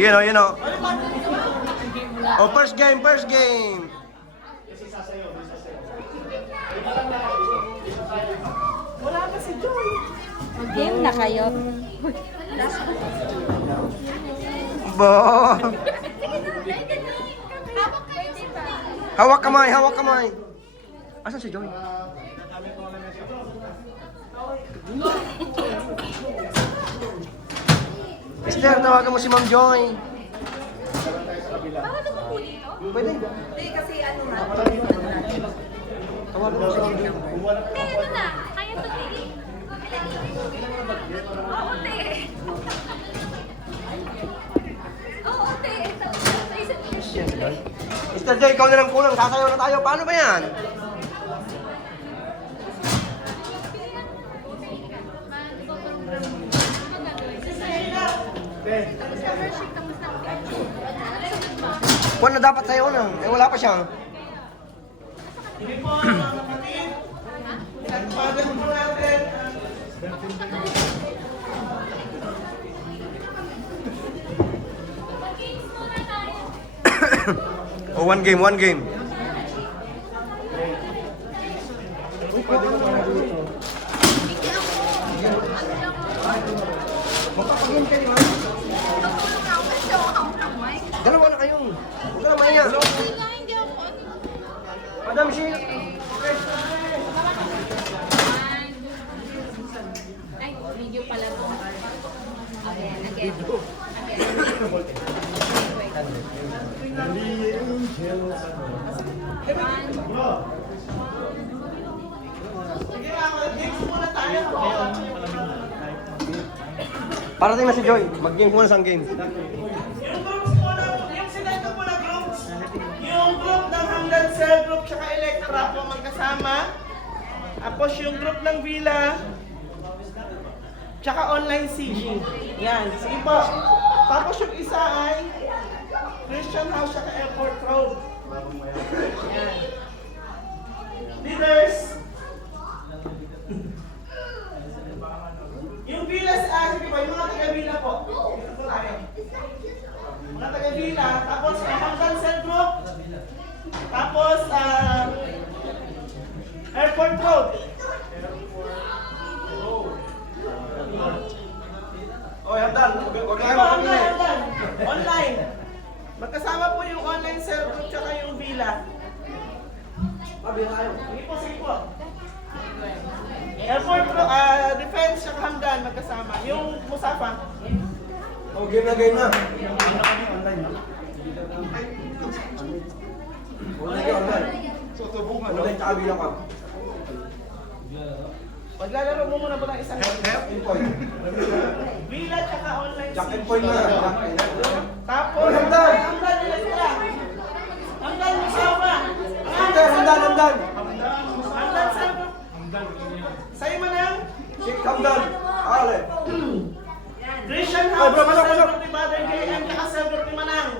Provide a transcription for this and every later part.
Yun o, yun o. Oh, first game, first game. Wala pa si Joy. Game na kayo. Bo. Hawak kamay, hawak kamay. Asan si Joy? Esther, tawagan mo si Ma'am Joy. Pwede. Hindi, kasi ano na. Tawagan mo si Ma'am Joy. Eh, ano na? Kaya to, eh. Oo, te. Oo, te. Sa isang issue. Mr. J, ikaw na lang kulang. Sasayaw na tayo. Paano ba yan? Buwan na dapat sa'yo na. Eh, wala pa siya. Hindi po, mga kapatid. Nagpagal po natin. Oh, one game, one game. Magpapagame kayo, ha? Dalawa na kayong. Huwag ka na maya. Madam, Ay, video pala to. Again, again. parating na si Joy. Mag-game muna sa game. Yung groups po na, yung sinento po na groups, yung group ng Hanggan Cell Group tsaka Electra po magkasama. Tapos yung group ng Villa, tsaka online CG. Yan, sige po. Tapos yung isa ay Christian House tsaka Airport Road. Yan. Leaders, yung Villa, sige po, yung mga taga-Villa po. Ito po tayo. Mga taga-Villa, tapos Hanggan Cell Group, tapos Airport Road. Oh, Hamdan. Huwag Ito, Hanggan. Online. Magkasama po yung online cell group tsaka yung Villa. Sige po, sige po. Airport Road, Defense tsaka Hanggan magkasama. Yung Musafa. Oh, game na, game na. Online tsaka bilang ka. Maglalaro mo muna ba ng isang Point. Villa tsaka online Jack and CG. point na. Tapos, Oh, Hanggan! Hanggan nila sila. Hanggan Musafa. Hamdan, Hamdan, Hamdan. Hanggan cell group. Sa'yo manang Hamdan. Ale. Christian Ay, House, bro, pasok, cell pasok. group ni Brother JM tsaka cell group ni Manang.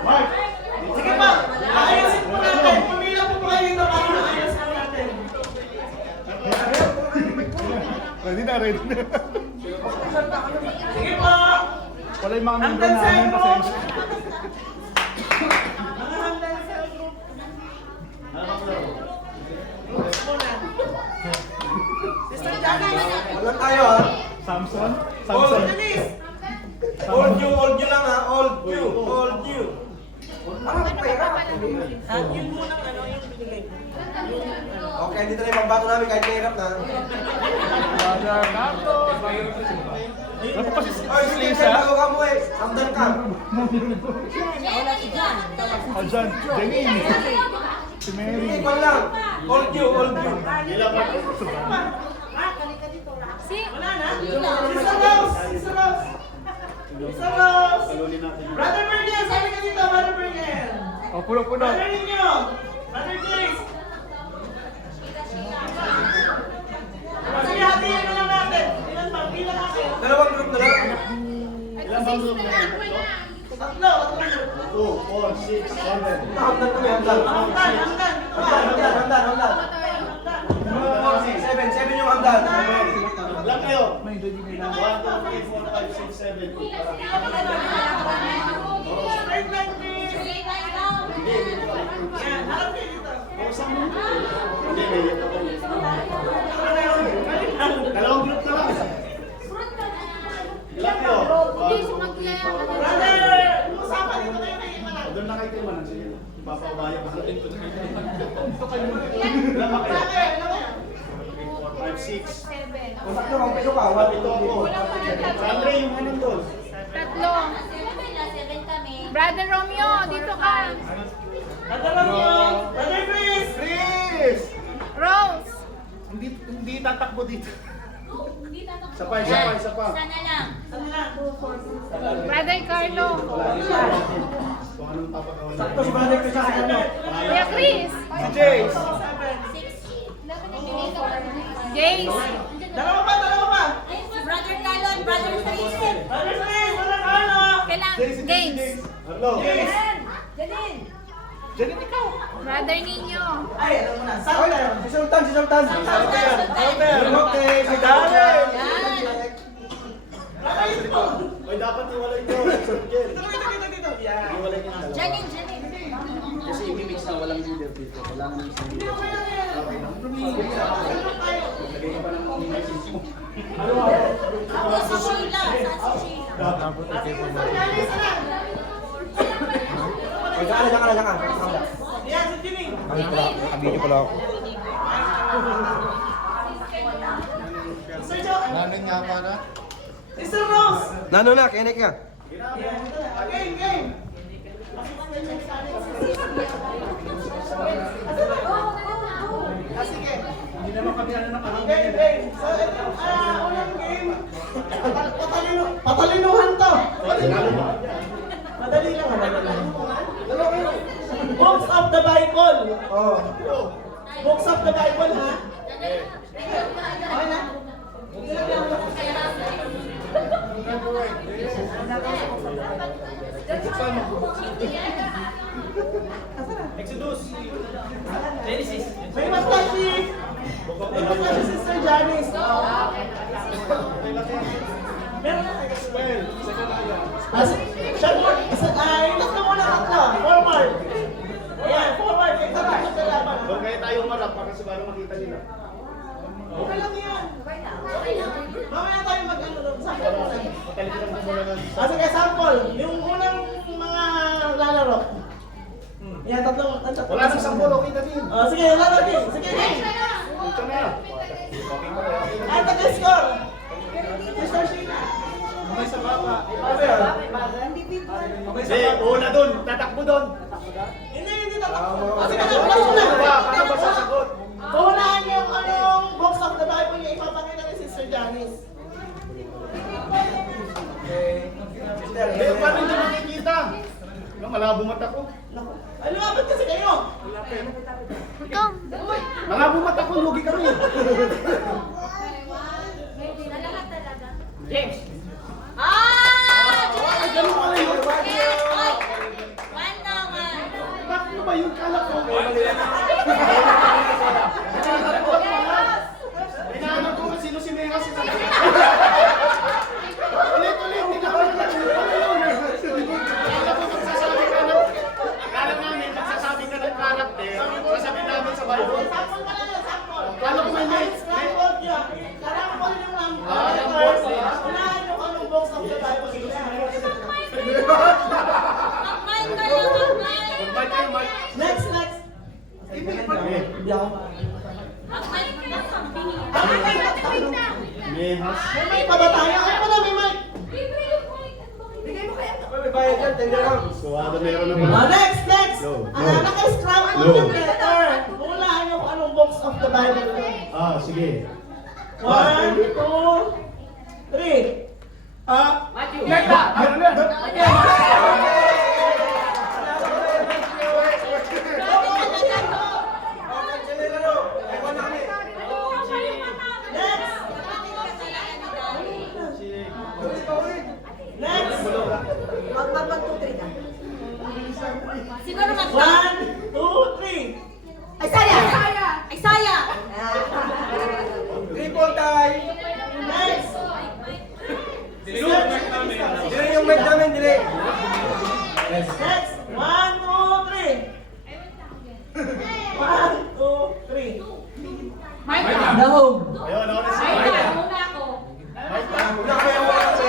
Mark, sige pa, ayusin po natin. Pumila po kayo dito para maayos po natin. Ready na, ready na. Sige po. Wala yung mga membro Hanggang namin, cell group. pasensya. Mga hanggang cell group. Groups muna. Sister Jana, Alam tayo, ha? Samson? all Samson. release. Old you lang, ha? Old you. Parang pahirap. Yun muna ano yung binigay. Okay, dito na yung magbato namin kahit mahirap na. Ano pa si Oy, sige, Lisa? bago ka mo eh. Hamdan ka. O dyan, Jenny. Si Mary. Ikaw lang. Old you. Si, Wala na? Sister Rose! Sister Rose! Sister Rose! Brother Bernel! Sabi ka dito, Brother Bernel! O, puno-puno. Brother ninyo! Brother Jace! Sige, hatiin na lang natin. Ilan ba? Bilang natin. Dalawang group na lang. Tatlo. 2, 4, 6, 7. Hamdan kami, Hamdan. Hanggan. Dito ba? Hamdan. 4, 6, 7, Hindi nila. 1, 2, 3, 4, 5, 6, 7, 8. Straight line, please. Straight line lang. Yan, harap kayo dito. Hindi, may dalawang group na lang. Ilan kayo? Hindi, sumagyaya ka na. Brother, usapan dito kayo na iba lang. Doon na kayo kayo manan. Sige. Ipapabaya pa sa atin. Brother, ano yan? 5, 6. 7. Sakto, ang pito ka. Ito ako. Andre, yung anong doon? Tatlo. 7 kami. Brother Romeo, dito ka. Brother Romeo, Brother Chris. Chris! Rose. Hindi tatakbo dito. Hindi tatakbo. Isa pa, isa pa, isa pa. Sana lang. Ano na? Brother Carlo. Kung anong papagawa na. Sakto si Brother Chris sa ano. Kuya Chris. Si Jace! 6. Jace. Dalawa pa, dalawa pa. Brother Carlo and Brother Tristan. Brother Chris, Brother Carlo. Kailangan. Jace, James. Hello. Janine, ikaw. Brother Nino. Ay, ano muna? Southern. Si Sultan, si Sultan. Southern. Okay, si Darren. Yan. Ay, ito. Ay, dapat iwalay ko. Circle. Dito. Yan. Iwalay ko na. Janine. Kasi imimix na walang leader dito. Kailangan ng isang leader. Lagay ka pa ng message mo. Ako si Sheila. Saan si Sheila? Ay, saka na. Yan, si Janine. Nakabidyo pala ako. Sir Joe. Nanin nga pa na? Sister Rose. Nano na, kinik ka. Game. Sige. Hindi naman kami ano ng ano. Game. So, unang game. Patalinuhan to. Madali lang. Books of the Bible. Oh. Books of the Bible, ha? Okay na? Exodus. May mas kasi Sister Janice. Meron na. Ilas ka muna tatlo. Forward. Ayan, forward. Ito na sa laban. Huwag kaya tayo marap para sa parang makita nila. Okay lang yan. Mamaya tayo mag-ano doon. Sample muna. Patalitan ko muna ng... Sige, sample. Yung unang mga lalaro. Yan, tatlong. Wala nang sampol, okay na din. Sige, laro din. Sige, game. Ito na. At the score. Sister Sheila. Okay sa baba. Okay Hindi, una doon. Tatakbo doon. Hindi tatakbo. Sige, flash na. Para ba sasagot? Unahan yung anong box of the Bible yung ipapakita ni Sister Janice. Hindi, paano hindi makikita? Malabo mata ko. Ano lumapit kasi kayo? Ikaw. Malabo mata ko, lugi kami. Sa lahat talaga. James. Ay, ganun pala yun. Yes, oy. One naman. Bakit ba yung kalak ko? Inaano ko kung sino si Mera si Ulit, hindi na ako Akala ko magsasabi ka ng... Akala namin magsasabi ka ng karakter. Sasabi namin sa Bible. Sample ka lang, sample. Kala ko may Sample niya. Sample yung lang. Unahan yung anong box of the Bible. Mag-mind ka lang, mag-mind. Mag-bite kayo, Mike. Next. Hindi ako. Mag-mind ka lang, sabihin. Mehas. May pa ba tayo? Ay, wala, may mic. Libre yung mic. Bigay mo kaya. May bayad yan, tender lang. Suwado meron naman. Next. Low. Naka-strap on Low. yung letter. Unahan yung anong box of the Bible. Ah, sige. 1, 2, 3. Matthew. Meron na. Next. Mag-2-3 ka. Siguro 1, 2, 3. Ay, saya! Ay, saya! Ah. Triple tie. Next. Panahon. Ayun, ako na si Ay, Mike. muna ako. Una kami ang wala kasi.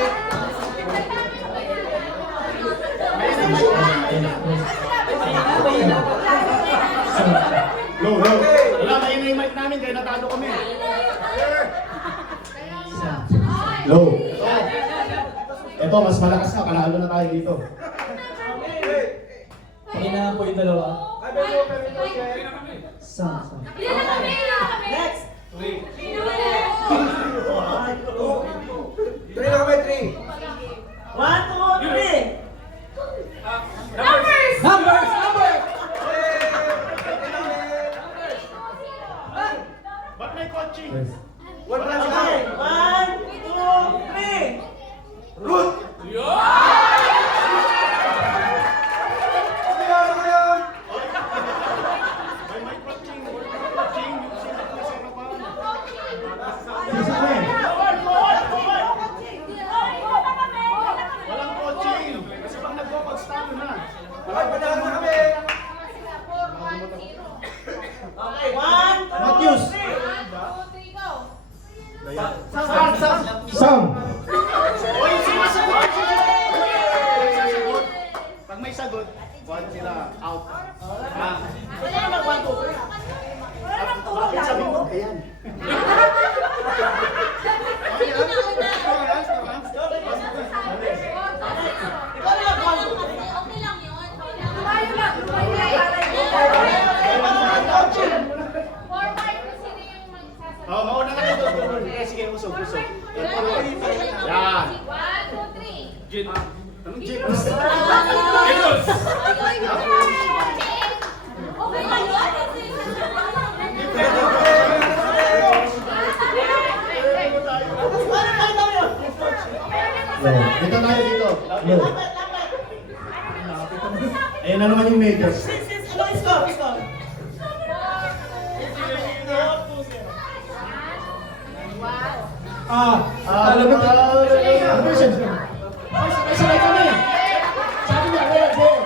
Low, low. Wala, maingay yung mic namin, kaya natalo kami. Low. Ito, mas malakas na, panalo na tayo dito. Pakinahan po yung dalawa. Sam. Ilan na kami? Next. Three na kami, three. 1, 2, 3. Numbers! Numbers! Ba't may coaching? One plus Okay. now. 1, 2, 3. Root! Ano yan? Ano yan? May coaching. Coaching, yung sino ko sa pa. Sisa ko eh. Walang coaching. Kasi pag nagpo-coach tayo na. Ay, panalo na kami. Okay, 1, 2, Matthews. 3. Sam. Oy, sino sagot? Pag may sagot, one sila out. Ah. Wala na, 1, 2, 3. Wala nang tulog Bakit sabi mo? lalo. Ayan. Ikaw na, 1, 2, 3. Okay lang yun. Tumayo lang. Tumayo lang. For five, sino yung magsasagot? Oh, mauna na kayo doon. Sige, usog, usog. Yan. 1, 2, 3. Anong Jim? Okay lang yun. Dito tayo dito. Ayan na naman yung major. Sis, ano score? Score. 4, 2, 0. Alam mo, Sabay kami. Sabi niya, red, red.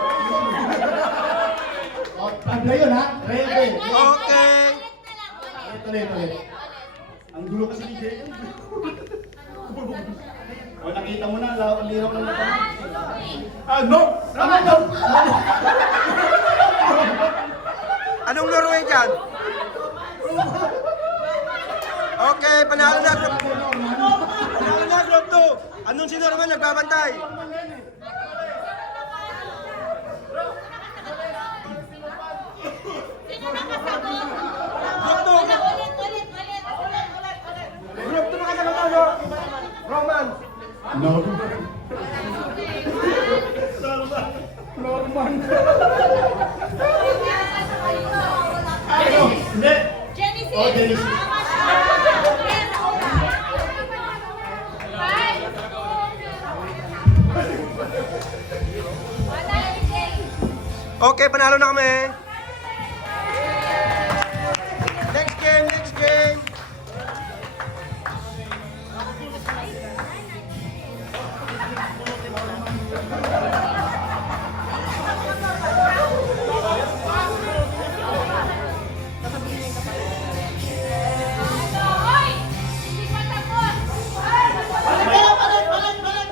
Oh, tag na yun ha? Red, red. Okay. Ulit. Ang gulo kasi ni Jay. O, nakita mo na, ang linaw ng mata mo. No! Tama, no! Anong Norway dyan? Okay, panalo na. Panalo na, group 2. Anong sino naman nagbabantay? Group 2 nakasagot ano? Roman. No. Ano? Hindi. Genesis. Oh, Genesis. Okay, panalo na kami. Next game, next game.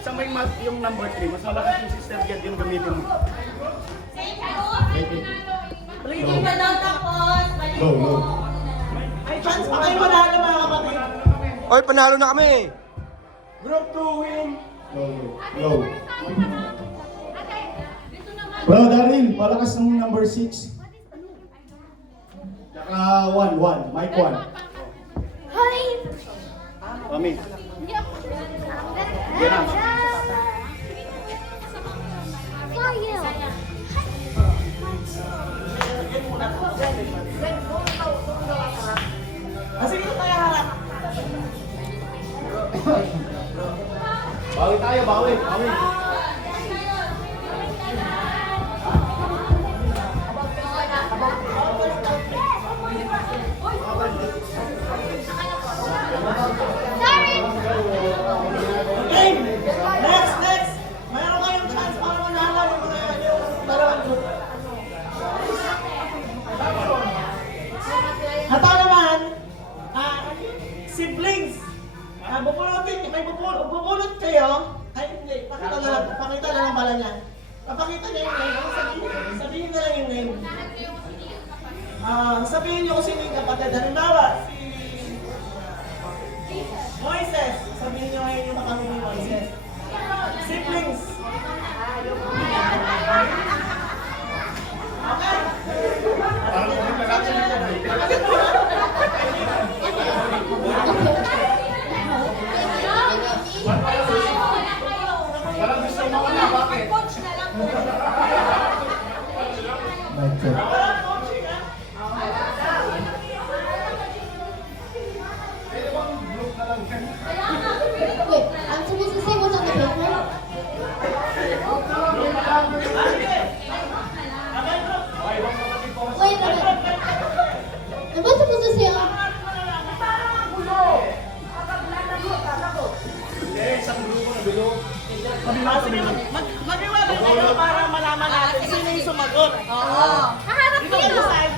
Sa may yung number 3, mas malakas yung sister Ged yung gamitin mo. Balikin pa daw tapos. Go, go. May chance pa kayo manalo mga kapatid. Oy, panalo na kami. Group 2 win. Go, go. Bro, Daryl, palakas ng number 6. Tsaka 1, Mike 1. Hoy! Mami. Yan. For you. Sige, tayo harap. Bawi tayo, bawi. Okay, next. Mayroon kayong chance para manalo yung dalawang group. Ito naman, Bubulot kayo. Ay, hindi. Pakita na lang pala niya. Papakita niya yung name. Sabihin na lang yung name. Sabihin niyo kung sino yung kapatid. Halimbawa, si Moises. Sabihin niyo ngayon yung kapatid ni Moises. Siblings. Okay? Parang gusto mo na, bakit? Mic check. Wait, I'm supposed to say what's on the paper? Wait a minute. Am I supposed to say Mag-iwalay kayo para malaman natin sino yung sumagot. Haharap Dito kayo. sa side.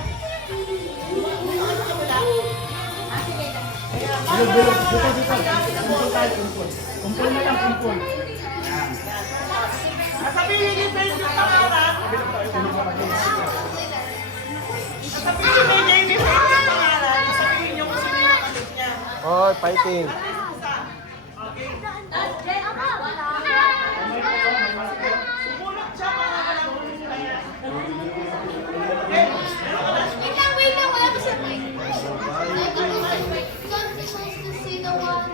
Kumpul na lang, kumpul. Sabihin ni Faith yung pangalan. Sabihin ni Jamie Faith yung pangalan. Sabihin niyo kung sino yung kapatid niya. Oh, fighting. Sumunod siya para malaman sila yan. Wait lang, wala ko sa mic. John, supposed to say the one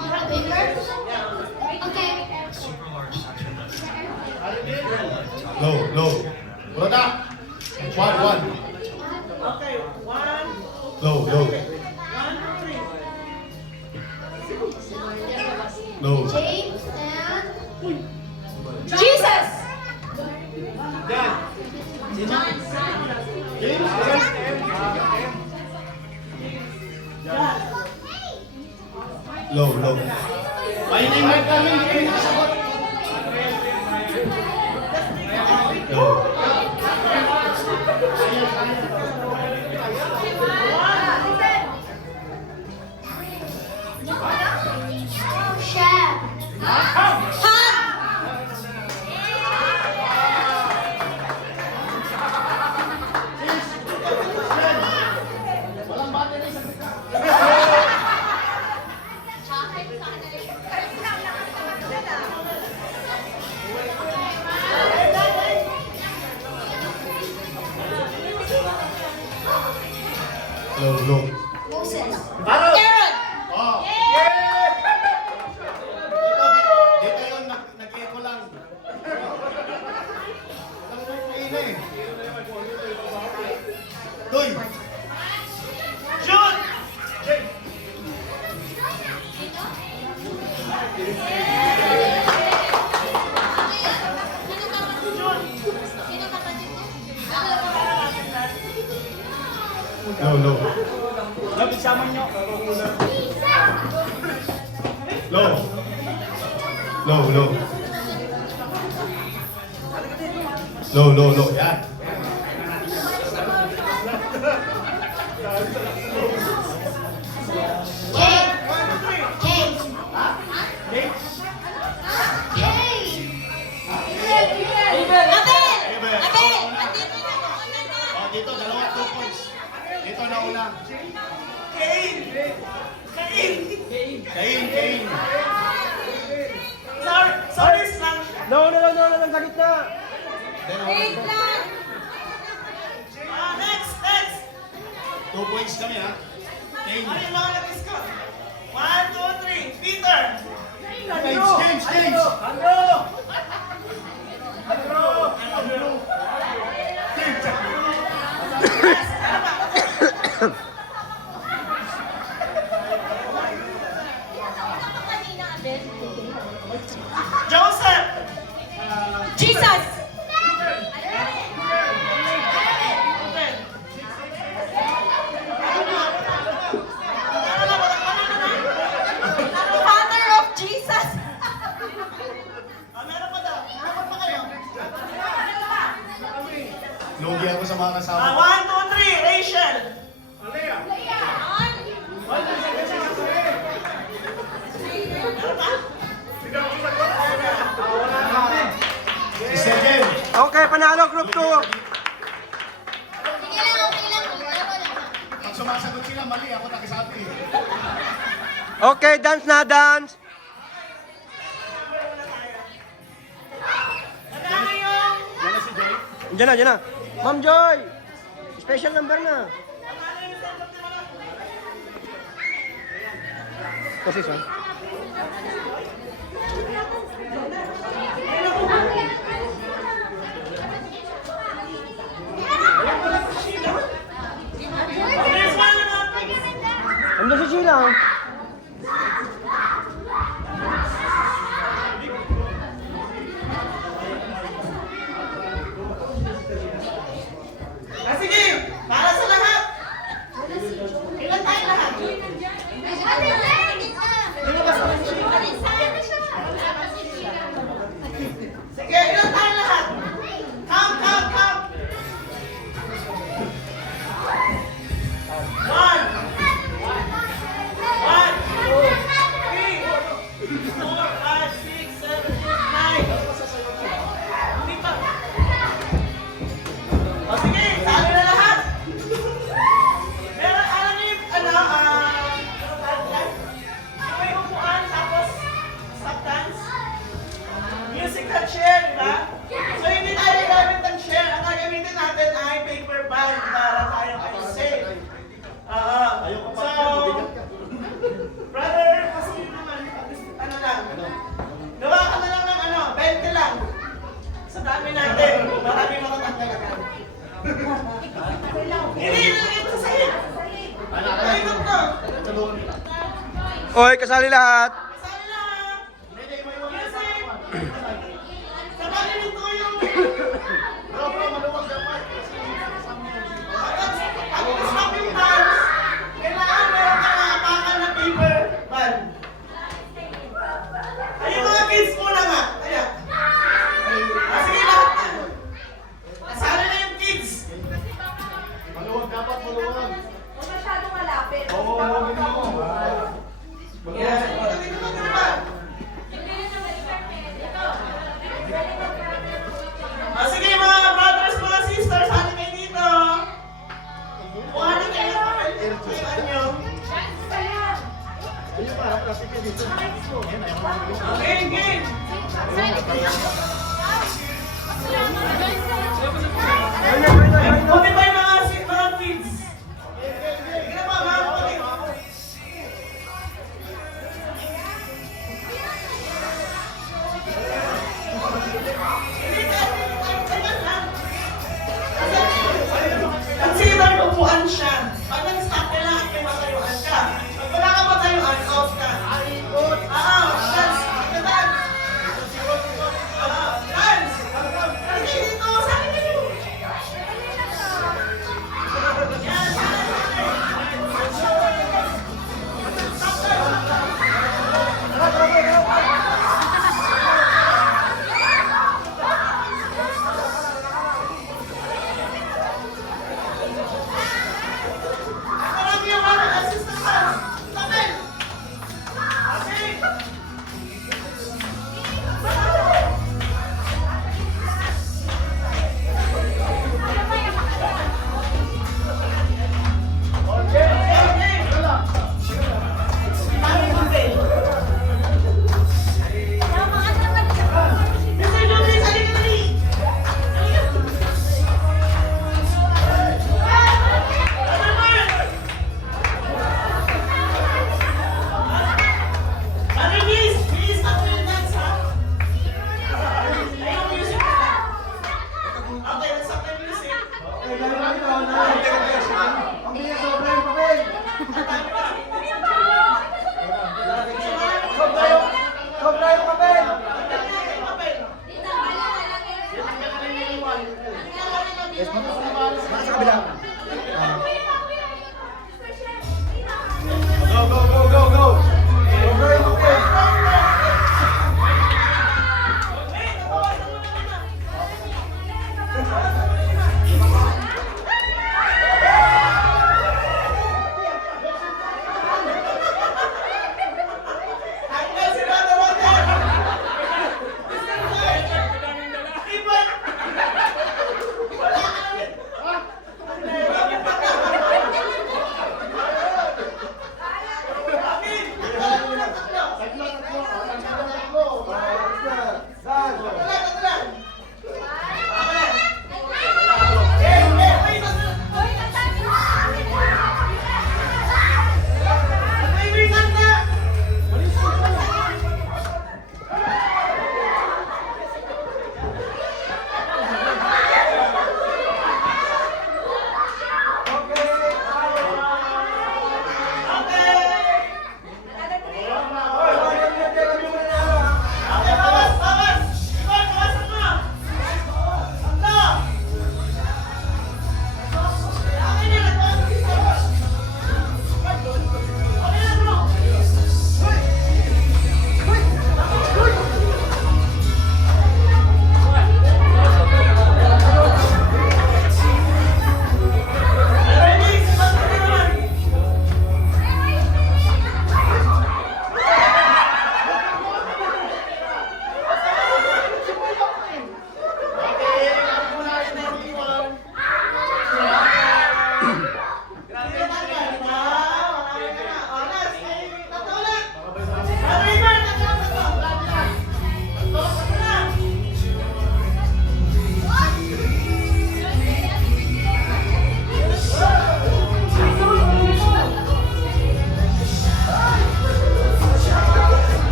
on the paper? Okay. Low, low. Broda. One. Okay, 1, Low, low. 1, 2, 3. Low. James and Jesus! Low, low. Ay, hindi mic kami, hindi kayo nakasagot. Low. Chef. Low, low. Moses. Aaron! Oh. Dito yun, nag-echo lang. Alam mo yung ina eh. Doy! Jude! Low, low. Low. Low, low. Low, low, low. Yan. Oh, dito, dalawa, 2 points. Dito na una. Cain. Sorry, son. No, sa gitna. Wait lang! Next. 2 points kami ha. Cain. Ano yung mga nag-score? 1, 2, 3. Peter! James. Joseph! Jesus! Father of Jesus! Meron pa daw. Meron pa kayo. panalo, group 2. Sige lang, okay lang. Laro lang. Pag sumasagot sila, mali. Ako nagsasabi. Okay, dance na, dance. Diyan na, diyan na. Ma'am Joy! Special number na. Kasi saan? Andun si Sheila. Sige, para sa lahat. Ilan tayo lahat? Sige, ilan tayo lahat? Count, count, count. 1, 2, 3, 4, 5, 6, 7, 8, 9. Hindi pa. O sige, sali na lahat. Meron, alam niyo yung, yung may upuan, tapos stop dance. Musical chair, di ba? So hindi tayo gamit ng chair. Ang gagamitin natin ay paper bag para tayo ay safe. So, brother, kasi naman, ano lang, gawa ka na lang ng 20 lang. Sa dami natin, marami matatanggal. Hindi, nalagay ko sa sahig. Nalagay ko. Oy, kasali lahat. Kasali lang. Music. Sabali nito yung... Pag stop yung dance, kailangan meron kang nakapakan na paper bag. Ayun mga kids muna nga. Ayan. Sige lahat. Kasali na yung kids. Maluwag dapat, maluwag. Huwag masyadong malapit. Oo, huwag mo. Yan. Dito mo ba? Sige mga brothers, mga sisters, hali kayo dito. Buhanin kayo ng papel. Kayaan nyo. Okay, game. Okay ba yung mga kids? Sige na ba, mga kapatid? Consider upuan siya. Pag nag-stop ka lang, may matayuan ka. Pag wala ka matayuan, out ka. Dance. Dance. Dance. Dito, saan kayo?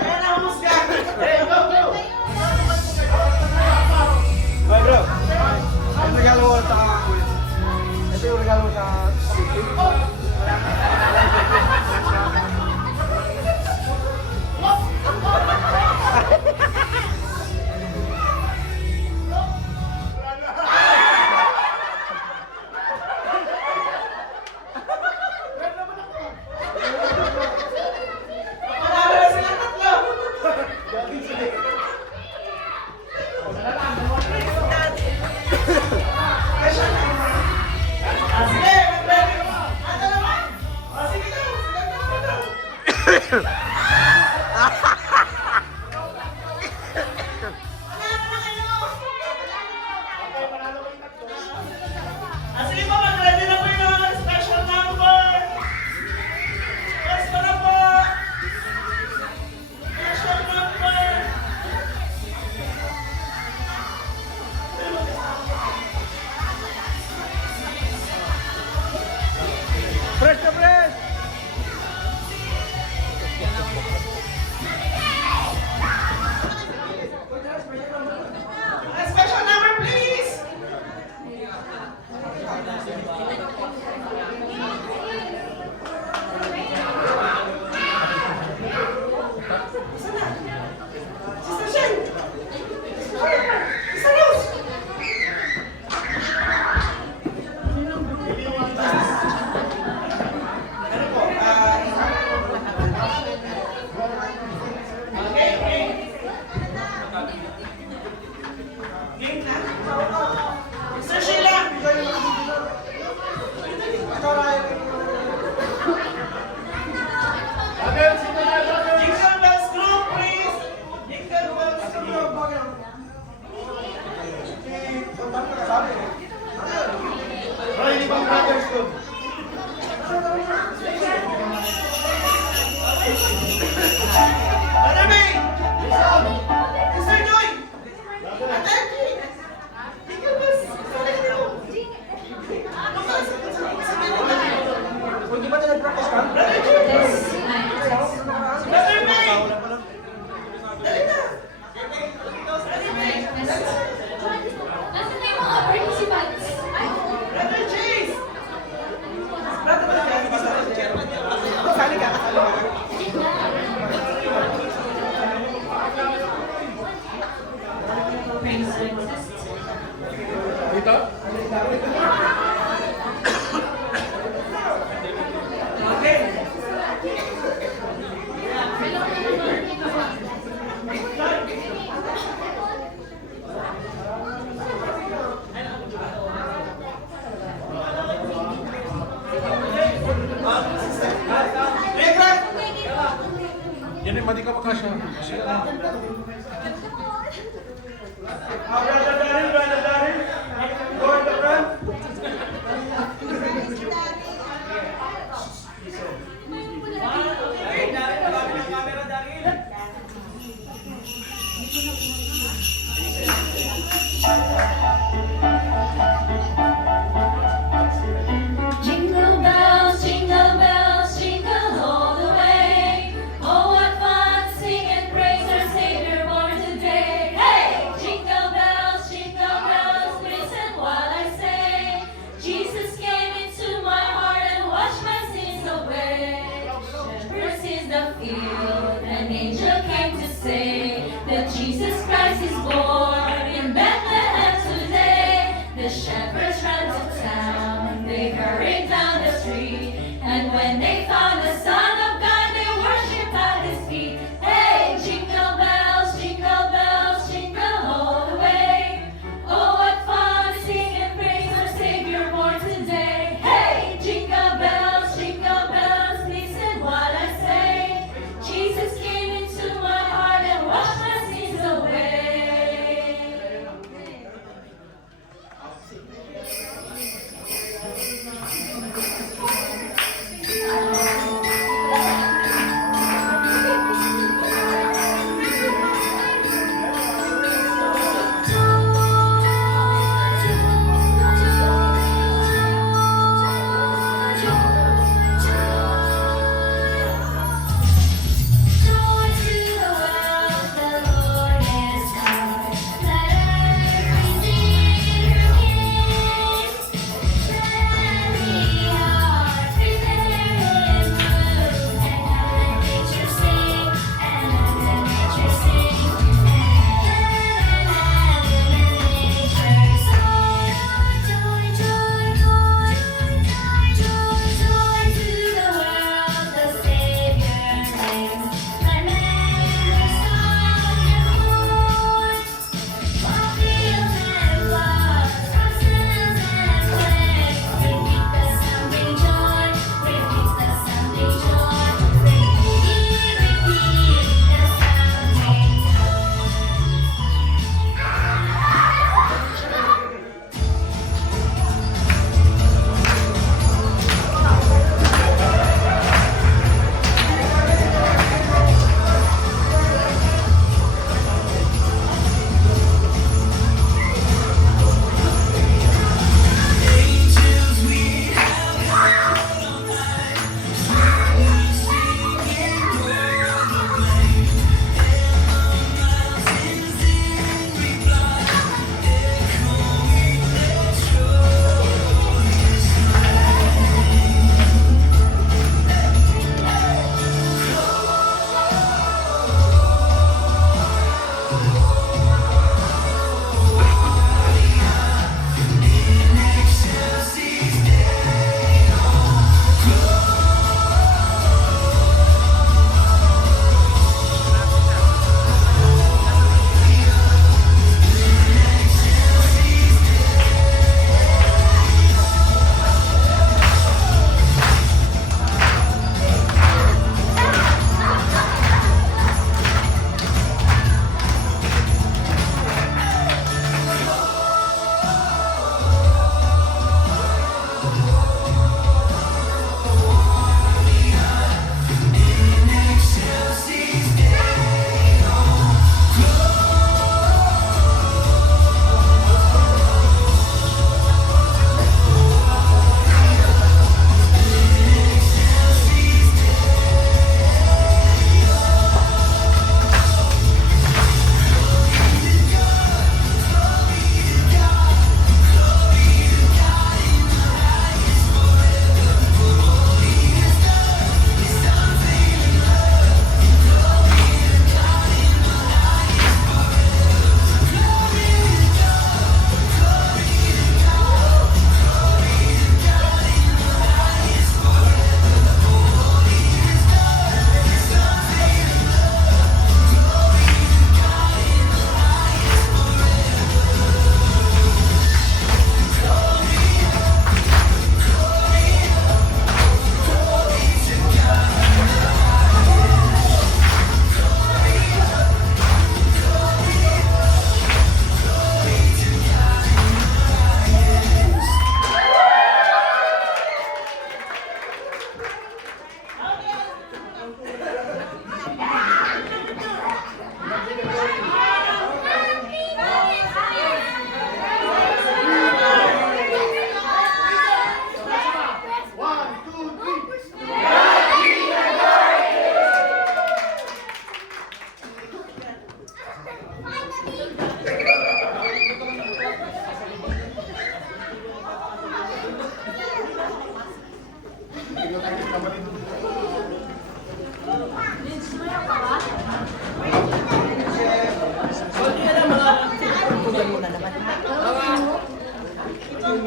Kaya nahumusga. Ay, bro. Ito regalo ko sa kuya. Ito yung regalo ko sa Panalo na silang tatlo. Ah, sige, mag-ready ka ba? Ano naman? Ah, sige daw, sige daw. Ah, sige po, mag-ready na po yung mga special number. Basta na po. Special number. fresh na fresh! Ah, special number, please. Sister Shen! Sister Rose! Ano po? Okay, okay. Game na? Sister Sheila! Jingle Bells Group, please! Jingle Bells Group! Roy, hindi bang brothers ko? Marami! Sister Joy! Ate! Jingle Bells! Kung di ba tayo nag-practice ka? Brother May! Dali na! Nasaan na yung mga participants? Brother Chase! Brother ba yan? Kasali ka, kasali ka. Okay. Regra! Yan ay madi ka makasya. Brother Daryl. Go on the front. Jingle bells, jingle all the way. Oh, what fun to sing and praise our Savior born today. Hey! Jingle bells, listen while I say, Jesus came into my heart and washed my sins away. Shepherds in the field, an angel came to say that Jesus Christ is born in Bethlehem today. The shepherds ran to town, they hurried down the street, and when they found the Son of God, they worshipped at His feet. Hey, jingle bells, jingle all the way. Oh, what fun to sing and praise our Savior born today. Hey, jingle bells, listen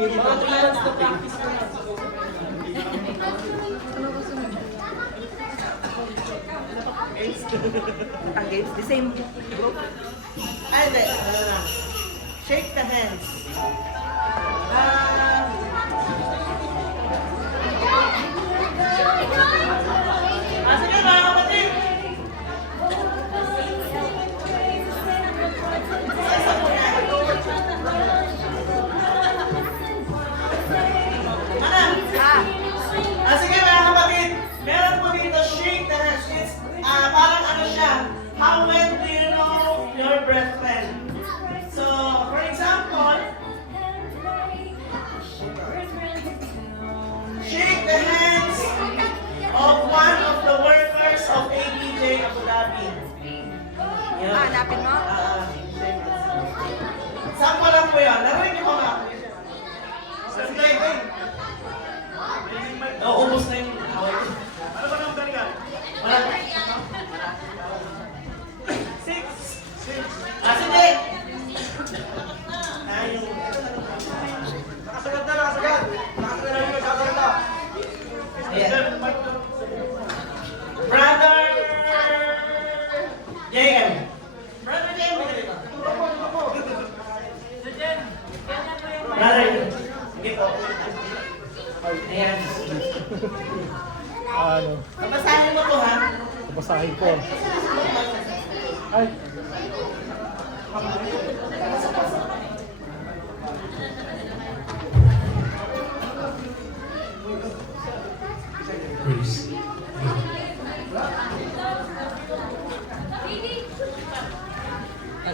Mga 3 months na practice ko na. Ang games, the same group. Ay, hindi. Ano na. Shake the hands. Sige mga kapatid. Sige mga kapatid, meron po dito shake the hands. It's parang ano siya, how well do you know your best friend? So, for example, shake the hands of one of the workers of ABJ Abu Dhabi. Yan. Hanapin mo? Sample lang po yan. Narinig niyo ba mga? Sige, ubos na yung away. Ano ba nang galingan? Six. Sige! Nakasagat na, nakasagat. Nakasagat na yung nagsasalita. Ayan. Brother JM. Brother JM, hindi dito. Brother, hindi po. Ayan. Ano? Babasahin mo to ha. Babasahin ko. Ay.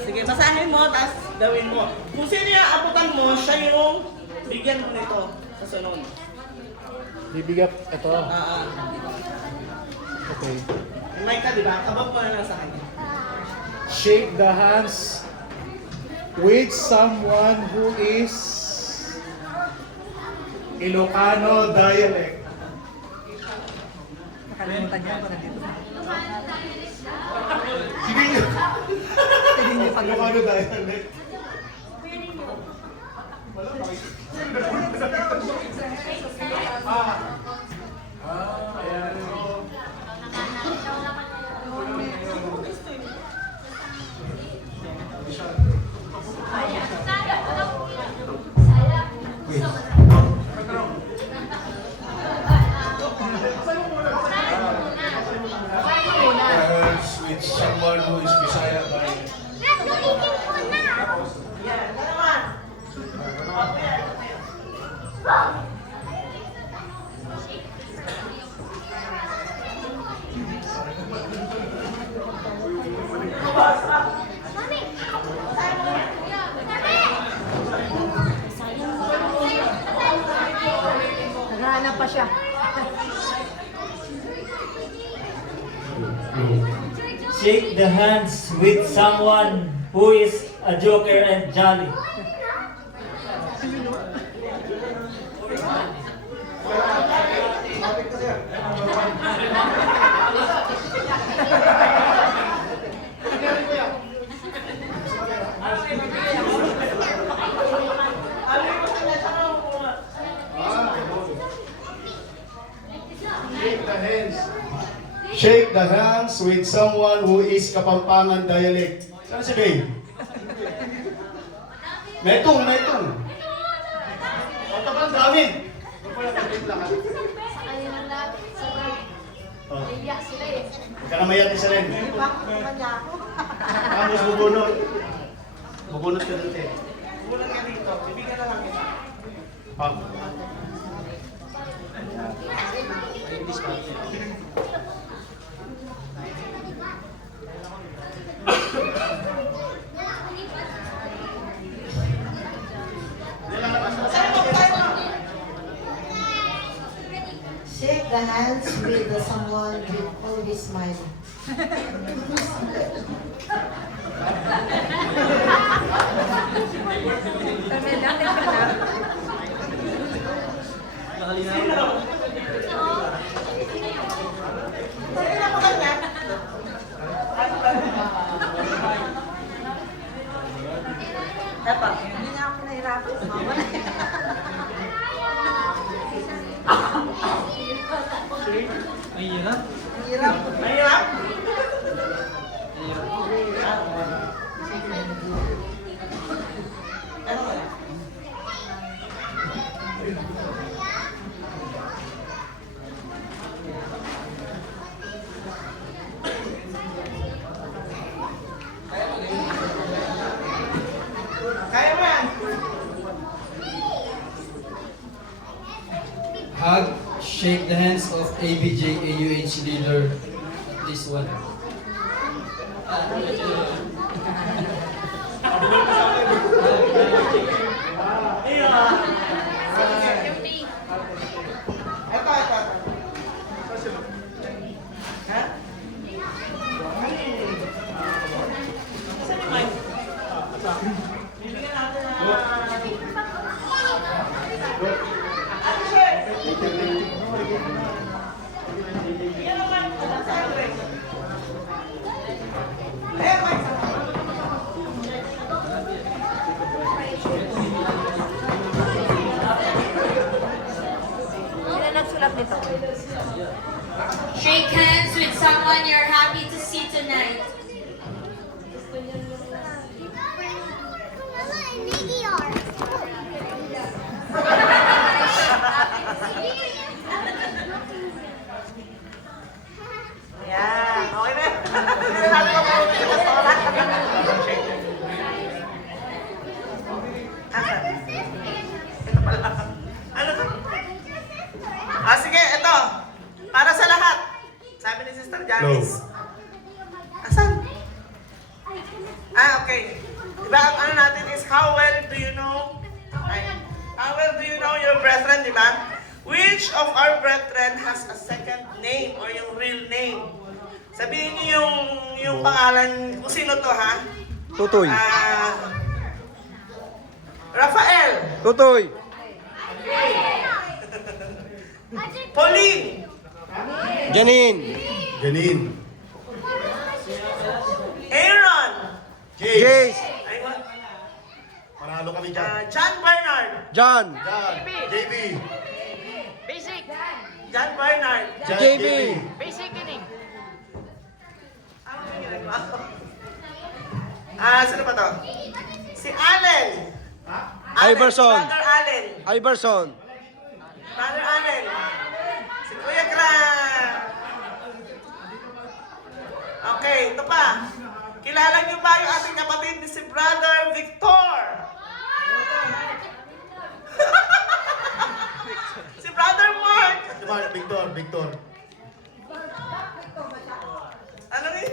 Sige, basahin mo, tapos gawin mo. Kung sino yung abutan mo, siya yung bigyan mo nito sa sunod. Bibigat ito. Okay. May mic ka, di ba? Kabab mo na lang sa kanya. Shake the hands with someone who is Ilocano dialect. Nakalimutan niya ako nandito. Ilocano dialect. Ayan. With someone who is Bisaya by Yan, ka naman. Naghahanap pa siya. Shake the hands with someone who is a joker and jolly. Shake the hands with someone who is Kapampangan dialect. Saan si Bay? Metong. O, tabang dami. Ka na mayat isa rin. Tapos bubunot. Bubunot ka dito. Kulang ka dito. Bibigyan na lang kita. Shake the hands with someone with always smiling. Hindi nga ako nahirapan. Mahirap? Ano ba? Kaya mo yan. Hug, shake the hands of ABJ AUH leader. This one. Ito. Ha? Saan yung mic? Bibigyan natin na... Ate Sher! Bigyan ng mic. Sa address. Ayan, mic. Sino nagsulat nito? Shake hands with someone you're happy to see tonight. Ayan, okay na. Hindi na natin mabuti sa restaurant. Ito pala. Ano to? Sige, ito. Para sa lahat. Sabi ni Sister Janice. Asan? Okay. Diba, ang ano natin is how well do you know? How well do you know your brethren, diba? Which of our brethren has a second name or yung real name? Sabihin niyo yung pangalan, kung sino to ha? Tutoy. Rafael. Tutoy. Pauline. Janine. Janine. Aaron. Jace. Ay, what? Panalo kami dyan. John Bernard. John. Jan. JB. John Bernard. Jan, JB. Sino pa to? Si Allen. Iverson. Brother Allen. Iverson. Brother Allen. Si Kuya Gran. Okay, ito pa. Kilala niyo ba yung ating kapatid ni si Brother Victor? Si Brother Mark. Victor. Ano rin?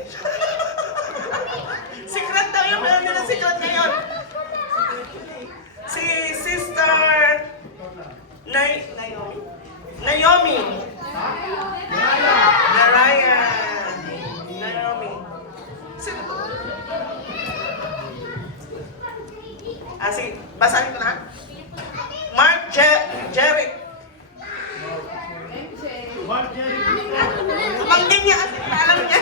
Secret daw yung meron nila secret ngayon. Si Sister Naomi. Naraya. Naomi. Sino to? Sige. Basahin ko na. Mark Jerick. Pamangkin niya. Alam niya.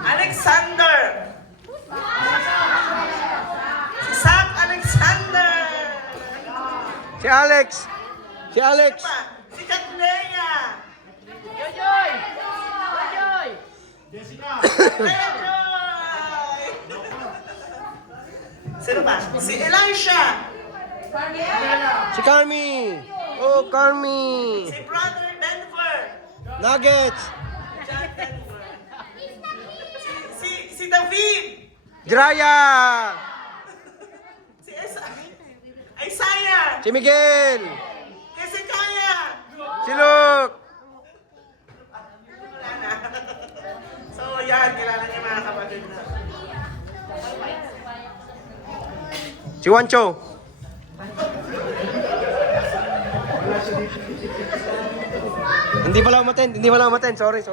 Alexander. Si Sam Alexander. Si Alex. Si Alex. Si Katlea. Joy! Jessica. Sino pa? Si Elisha. Si Carmi. Oh, Carmi. Si Brother Denver. Nuggets. John Denver. Si David. Jiraya. Si Isaiah. Si Miguel. Hezekiah. Si Luke. Wala na. So yan, kilala niya mga kapatid na. Si Wancho. Hindi pala umaten. Sorry.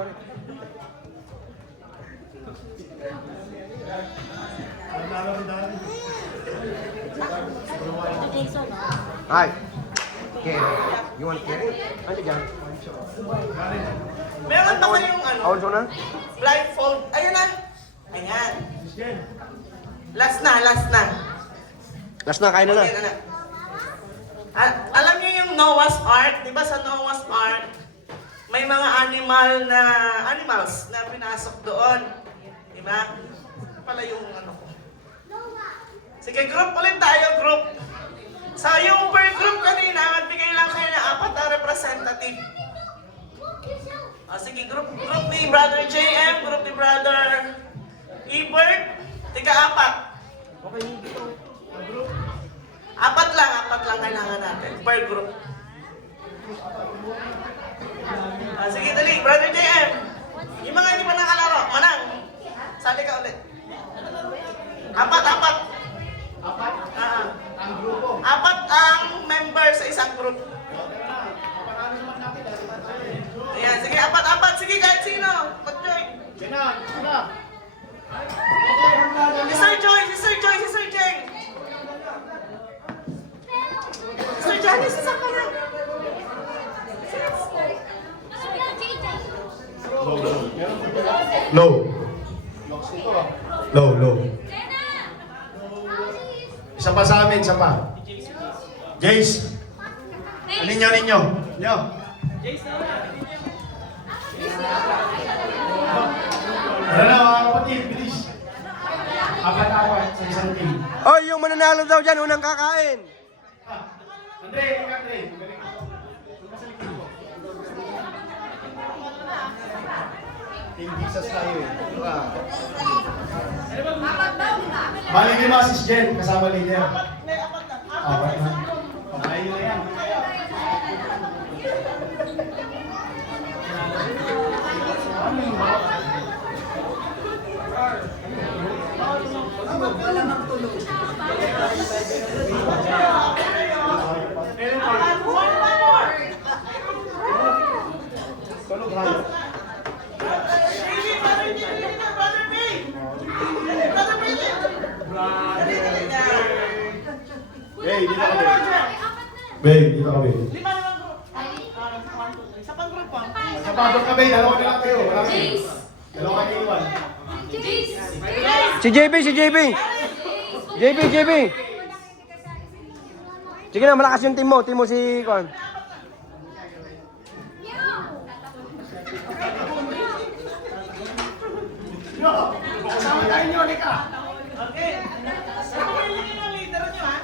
Hi. Kerry. You want Kerry? Ano dyan? Meron ba kayong Also na? blindfold? Ayun na. Ayan. Last na. Last na, kain na na. Okay na. Alam niyo yung Noah's Ark? Di ba sa Noah's Ark, may mga animals na pinasok doon. Di ba? Ito pala yung ano ko. Sige, group ulit tayo, group. Sa yung per group kanina, magbigay lang kayo ng 4 na representative. Sige, group ni Brother JM, group ni Brother Ebert, tiga-4. Okay, group. 4 lang kailangan natin per group. Sige, dali, Brother JM. Yung mga hindi pa nakalaro, manang. Sali ka ulit. 4. 4 ang member sa isang group. Ayan, sige, 4. Sige, kahit sino. Mag-join. Si Sir Joy. Sir Janice, sasama ka na. Low. Isa pa sa amin, isa pa. Jace. Ninyo. Ano na mga kapatid, bilis. 4 sa isang team. Oy, yung mananalo daw dyan, unang kakain. Andre. Team Jesus tayo eh. Bali ni Masis Jen, kasama leader. 4 na. Pamayin na yan. Dito kami. 5 naman group. 1, 2, 3. Sa pang-group pa. Sa pabot kami, 2 na lang kayo. Dalawa kayo iwan. Si JB. Sige na, malakas yung team mo. Team mo si Juan. Okay. Pumili kayo ng leader nyo, ha?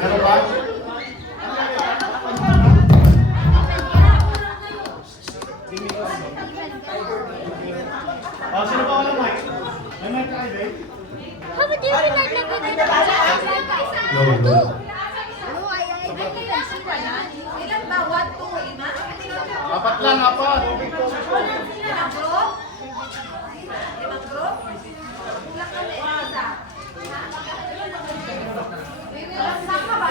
Meron ba? Sino ba wala mic? May mic tayo, babe? How would you like to No. Ilan ba? 1, 2, 5? 4 lang, 4. Limang group? Kulang kami. Isa. Saan ka ba?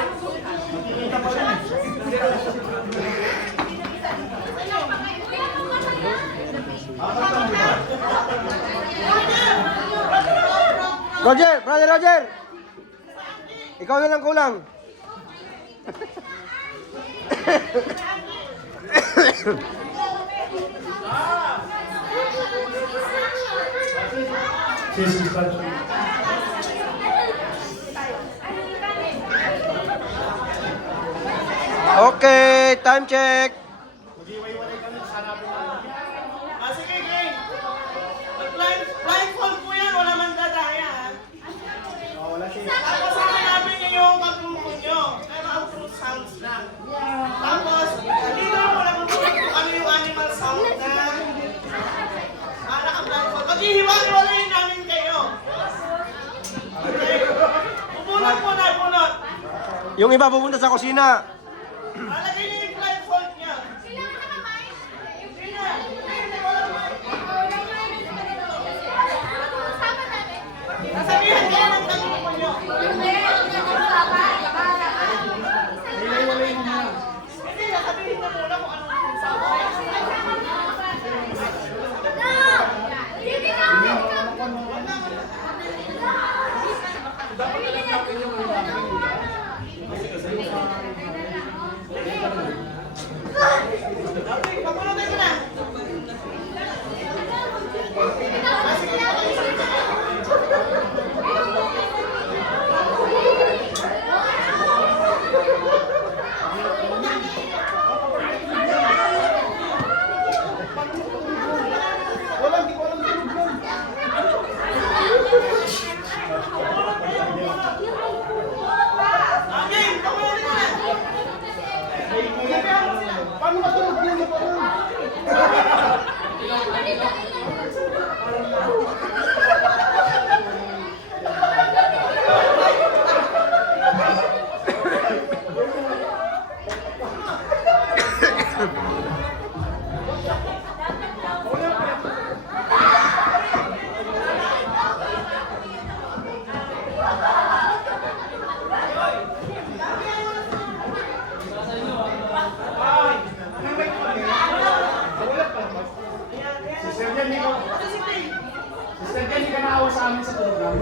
Brother Roger. Ikaw na lang kulang. Okay, time check. Sige, game. Blindfold po yan, wala man dadaya, ha? Tapos hanapin niyo yung pagrupo nyo. Pero ang fruit sounds lang. Tapos, dito mo lang kung ano yung animal sound na naka-blindfold. Maghihiwalay namin kayo. Okay? Bunot. Yung iba pupunta sa kusina. Alagay niyo yung blindfold niya. Sasabihan kayo ng pagrupo nyo. hindi ka... Sister Ken, hindi ka naawa sa amin sa program.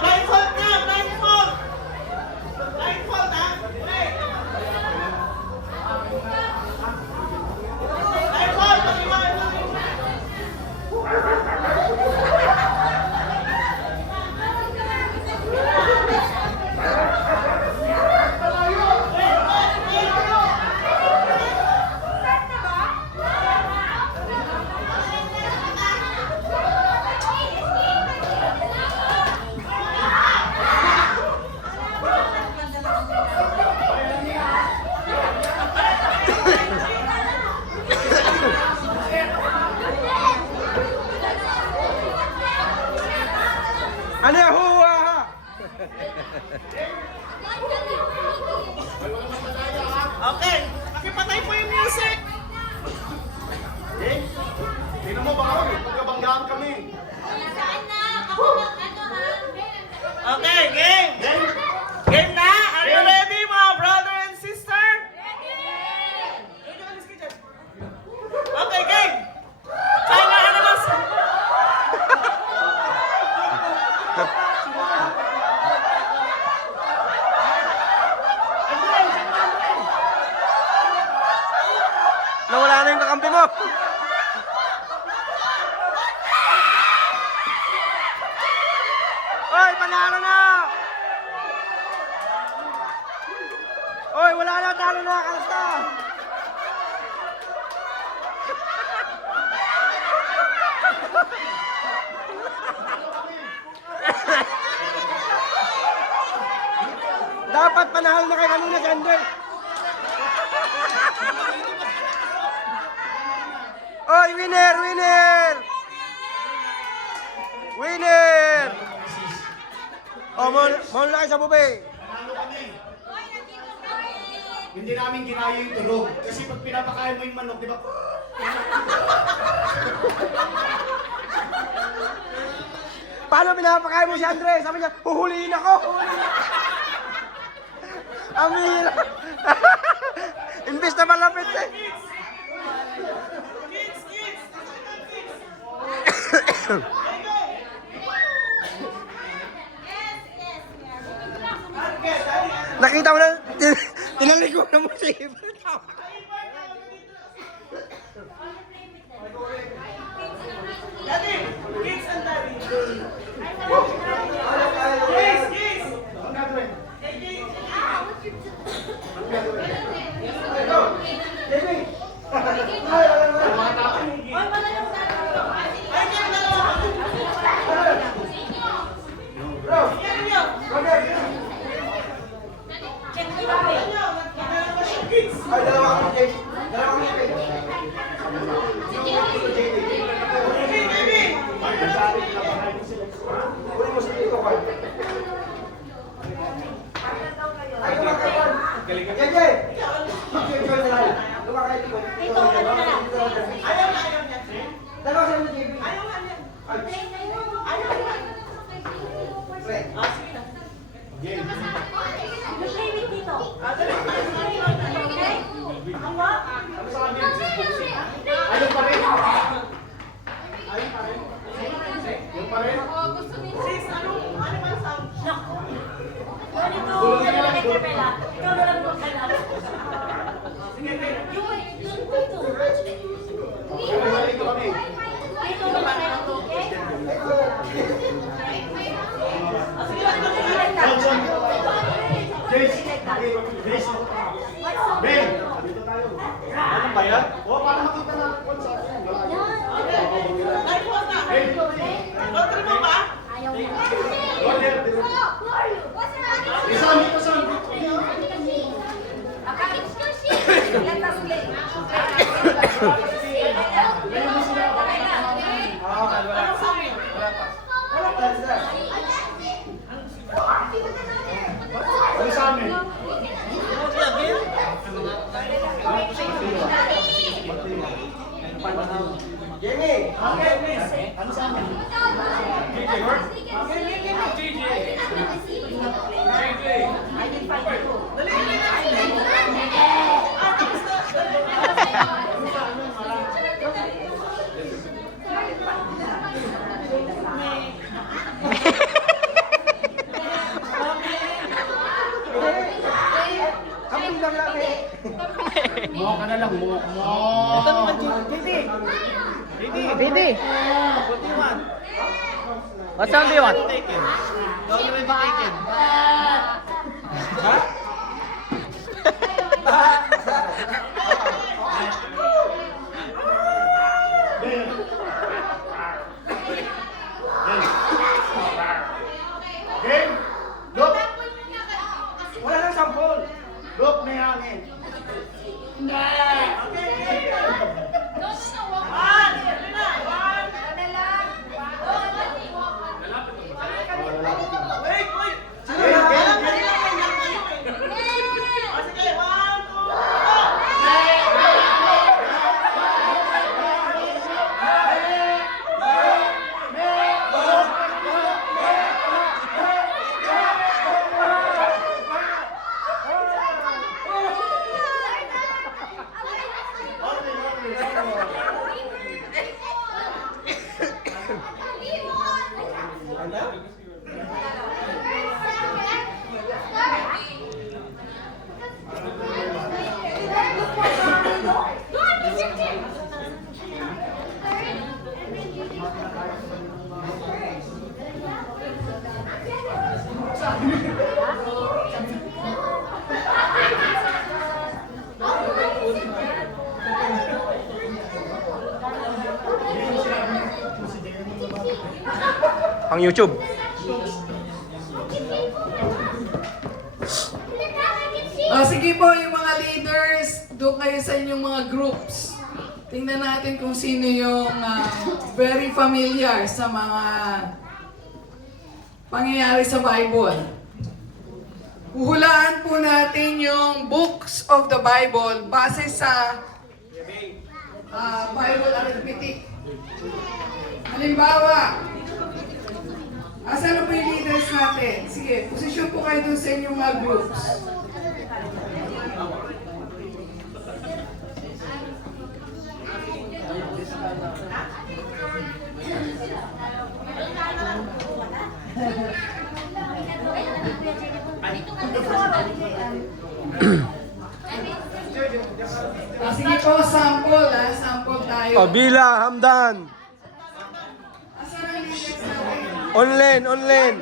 Blindfold na! Blindfold! Blindfold, ha? Okay. Blindfold! Pag-iwan! Ano yan? Huwa ha! Okay, pakipatay po yung music! Eh? Tingnan mo baka magkabanggaan kami. Okay, game! Game na! Are you ready, mga brother and sister? Okay, game! China Animals! Nawala na yung kakampi mo! Oy, panalo na! Oy, wala na, talo na, kalasta! Dapat panalo na kayo kanina, Sander! Oy, winner, winner! Winner! Oh, mahal na kayo sa bube. Nanalo kami. Hindi namin ginaya yung tulog. Kasi pag pinapakain mo yung manok, di ba? Paano pinapakain mo si Andres? Sabi niya, huhulihin ako! Amin! Imbis na malapit eh! Nakita mo na, tinaliko na mo si Ivan. Daddy! Kids and daddy! Kids! Kids! Ang gagawin? Ay, dalawa kami, Jay. Dalawa kami, Jay. Uli mo sa dito, Juan. Ay, kumakain. Jay, Jay! Mag-enjoy na lang. Kumakain ko. Ayaw niya. Dalawa sa mga JB. Ayaw niya. Ay, pre. Sige na. Ayun pa rin. Ayun pa rin. Yung pa rin. Sis, ano ba sound? Ikaw na lang maghanap. Sige, sige. Balik ko kami. Ito na lang ako, okay? Johnson. Jace. Jace. Ben. Dito tayo. Ano ba yan? O, para makita natin kung saan yan. Ay, po na. Lottery mo ba? Isama ko sa Let us play. Ano sa amin? Jamie! Ano sa amin? Mo ka na lang, mo. Ito naman, Didi. What sound do you want? Game! Look! Wala nang sampol! Look, may hangin. Wait, wait. Sige, game! Sige, 1, 2, go! Pang YouTube. Sige po, yung mga leaders, doon kayo sa inyong mga groups. Tingnan natin kung sino yung very familiar sa mga pangyayari sa Bible. Huhulaan po natin yung books of the Bible base sa Bible arithmetic. Halimbawa, asan na po yung leaders natin? Sige, posisyon po kayo doon sa inyong mga groups. Sige po, sample sample tayo. Pabila, Hamdan. Asan ang leaders natin? Online.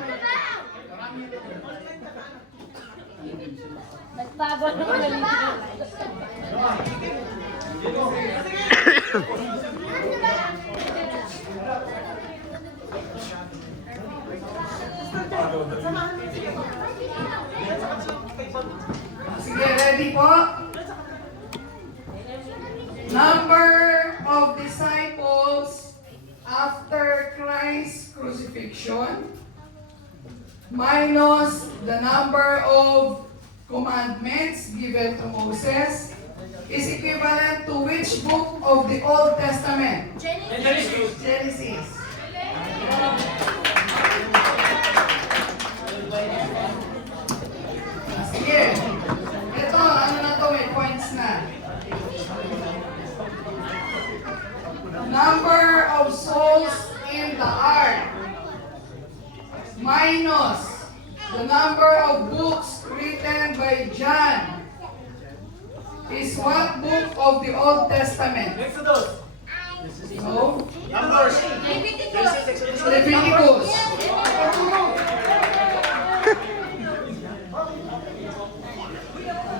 Nagbago na Sige, ready po? Number of disciples after Christ's crucifixion minus the number of commandments given to Moses is equivalent to which book of the Old Testament? Genesis. Sige. Ito, ano na to, may points na. Number of souls in the ark minus the number of books written by John is what book of the Old Testament? Exodus. No? Numbers. Leviticus.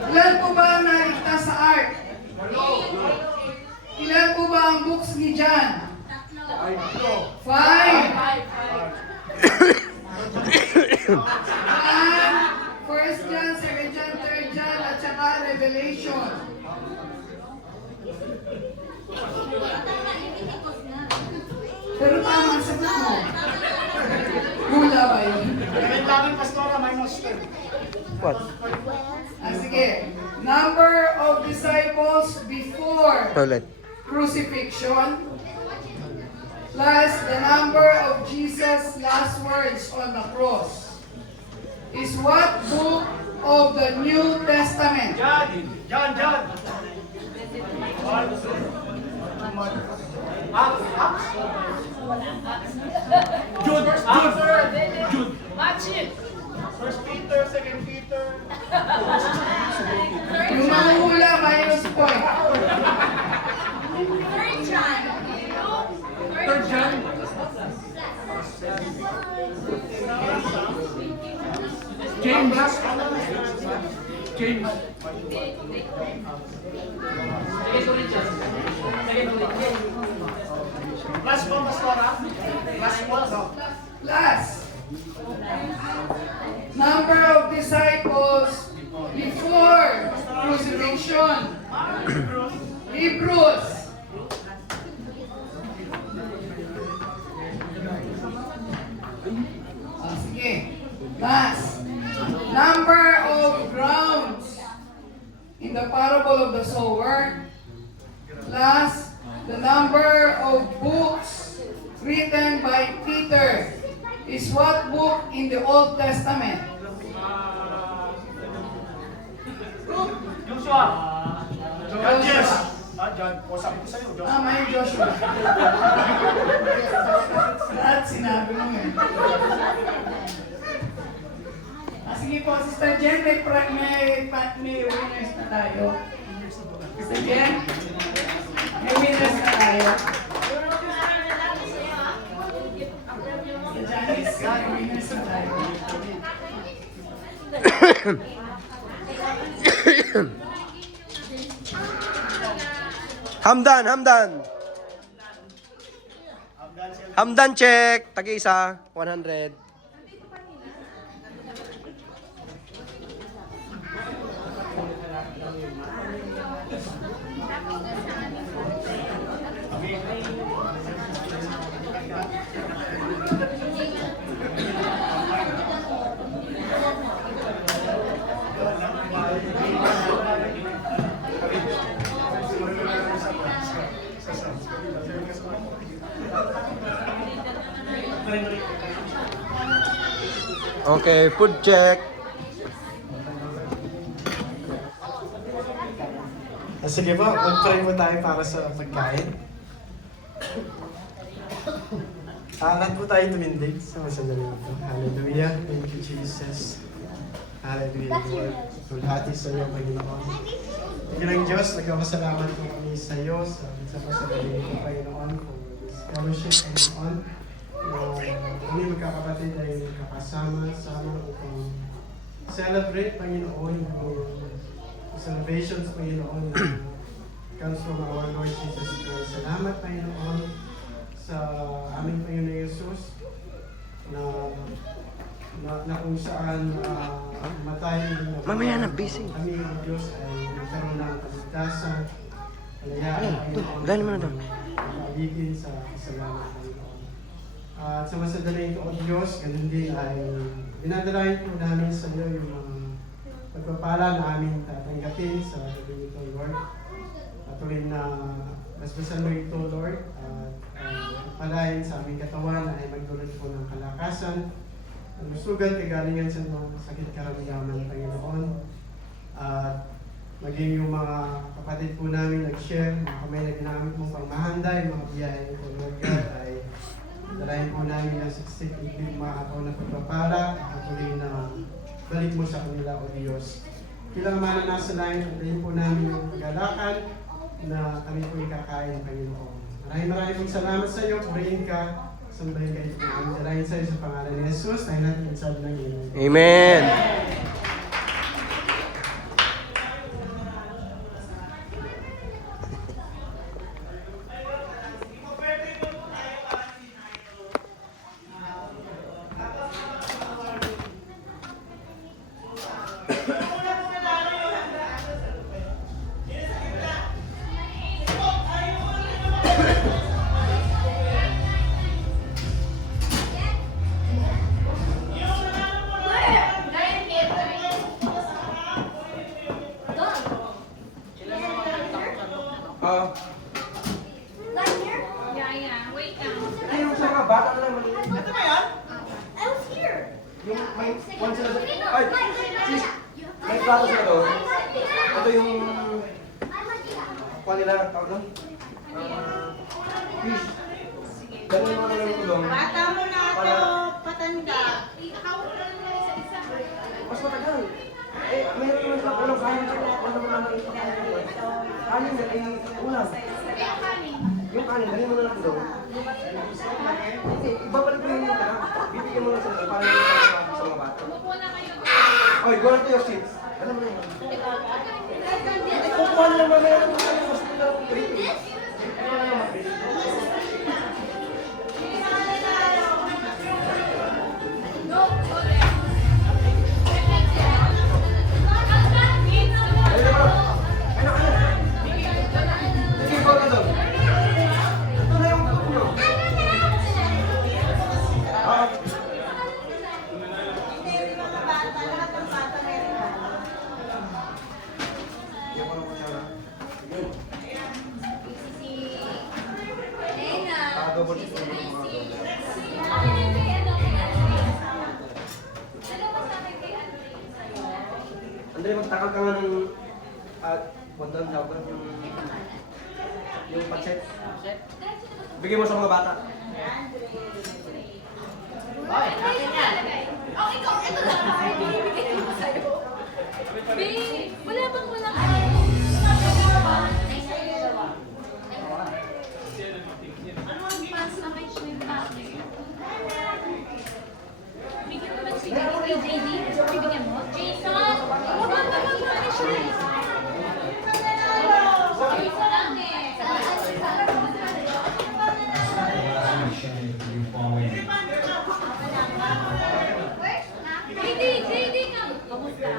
Ilan po ba naligtas sa ark? First John, Second John, Third John, at saka Revelation. Pero tama sa mo. Hula ba yun? What? Sige. Number of disciples before Toilet. crucifixion plus the number of Jesus' last words on the cross is what book of the New Testament? John. Jude. First Peter, Second Peter. Yung mahula, minus point. Third John. James. Last one, Pastora. Last one, no? Last. Number of disciples before crucifixion. Hebrews. Sige. Last. Number of grounds in the parable of the sower. Plus the number of books written by Peter is what book in the Old Testament? Joshua. Joshua. John. O sabi ko sa'yo, Joshua. May Joshua. Lahat sinabi mo eh. Sige po, Sister Jen, may winners na tayo. Sister Jen, may winners na tayo. Sister Janice, may winners na tayo. Hamdan check. Tag-isa. 100. Okay, food check. Sige po, mag-pray po tayo para sa pagkain. Lahat po tayo tumindig sa masandali ito. Hallelujah. Thank you, Jesus. Hallelujah, Lord. Tulhati sa iyo, Panginoon. Panginoong Diyos, nagkakasalamat po kami sa iyo sa pasandali ito, Panginoon, for this fellowship, Panginoon. Kami magkakapatid ay kakasama-sama upang celebrate, Panginoon, yung celebrations, Panginoon, na comes from our Lord Jesus Christ. Salamat, Panginoon, sa aming Panginoon Jesus na kung saan matay Mamaya na, busy. kami ang Diyos ay nagkaroon ng kaligtasan. Kalayaan, Panginoon, Gano'n mo na doon. pag-ibigin sa kasalanan, Panginoon. At sa masadaling ito, O Diyos, ganun din ay dinadalayan po namin sa iyo yung mga pagpapala na aming tatanggapin sa gabi ito, Lord. Patuloy na basbasan mo ito, Lord, at palayan sa aming katawan na ay magdulot po ng kalakasan, lusugan, kagalingan sa mga sakit karamdaman, Panginoon. At maging yung mga kapatid po namin nag-share, mga kamay na ginamit mong pangmahanda, yung mga biyahe po, Lord God, ay dalayan po namin ang suksik, ibig mga ataw na pagpapala, at tuloy na balik mo sa kanila, O Diyos. Kilang mananasa lang, patayin po namin yung pagalakan na kami po ikakain, Panginoon. Maraming pong salamat sa iyo, purihin ka, sambahin ka ito namin. Dalayan sa iyo sa pangalan ni Jesus, tayo natin sabi ng iyo. Amen. Oo. Yeah. Wait lang. Ito yung sa mga bata na lang maliit. Ito ba yan? I was here. Yung may one sila doon. Ay, sis, may plato sila doon. Ito yung kuha nila, tawag doon? Fish. Ganun yung mga nalang ko doon. Bata mo na ito, patanda. Mas matagal. Eh, mayroon naman sila ulam kanin. Wala naman naman ito kanin. Kanin na ay ulam. Yung kanin, dali mo na lang doon. Ibabalik mo yung bibigyan mo na sila para sa mga bata. Oy, go na to your seats. Alam mo na yun. Hindi, kukuha na naman na yung mas nila ng break. Andre, magtakal ka nga ng wandang tawag yung patset. Bigyan mo sa mga bata. Oh, ikaw, ito lang. Binibigay ko sa'yo. Babe, wala bang walang bigyan mo ba si JD? Bibigyan mo? Jason! Huwag ka mag-punish na Jason lang eh. JD ka! Kamusta?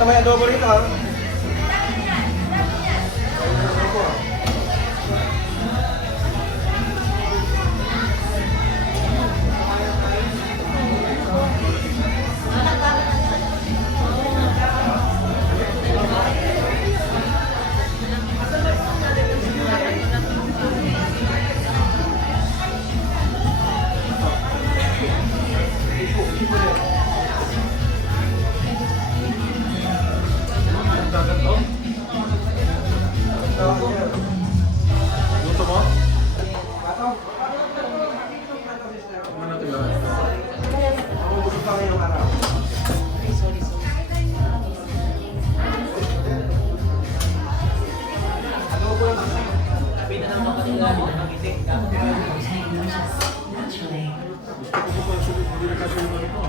Basta may adobo rito ha. Luto mo? Ako busog pa ngayong araw. Adobo lang kasi. Gusto ko pa sulit, hindi na kasi yung ano ko.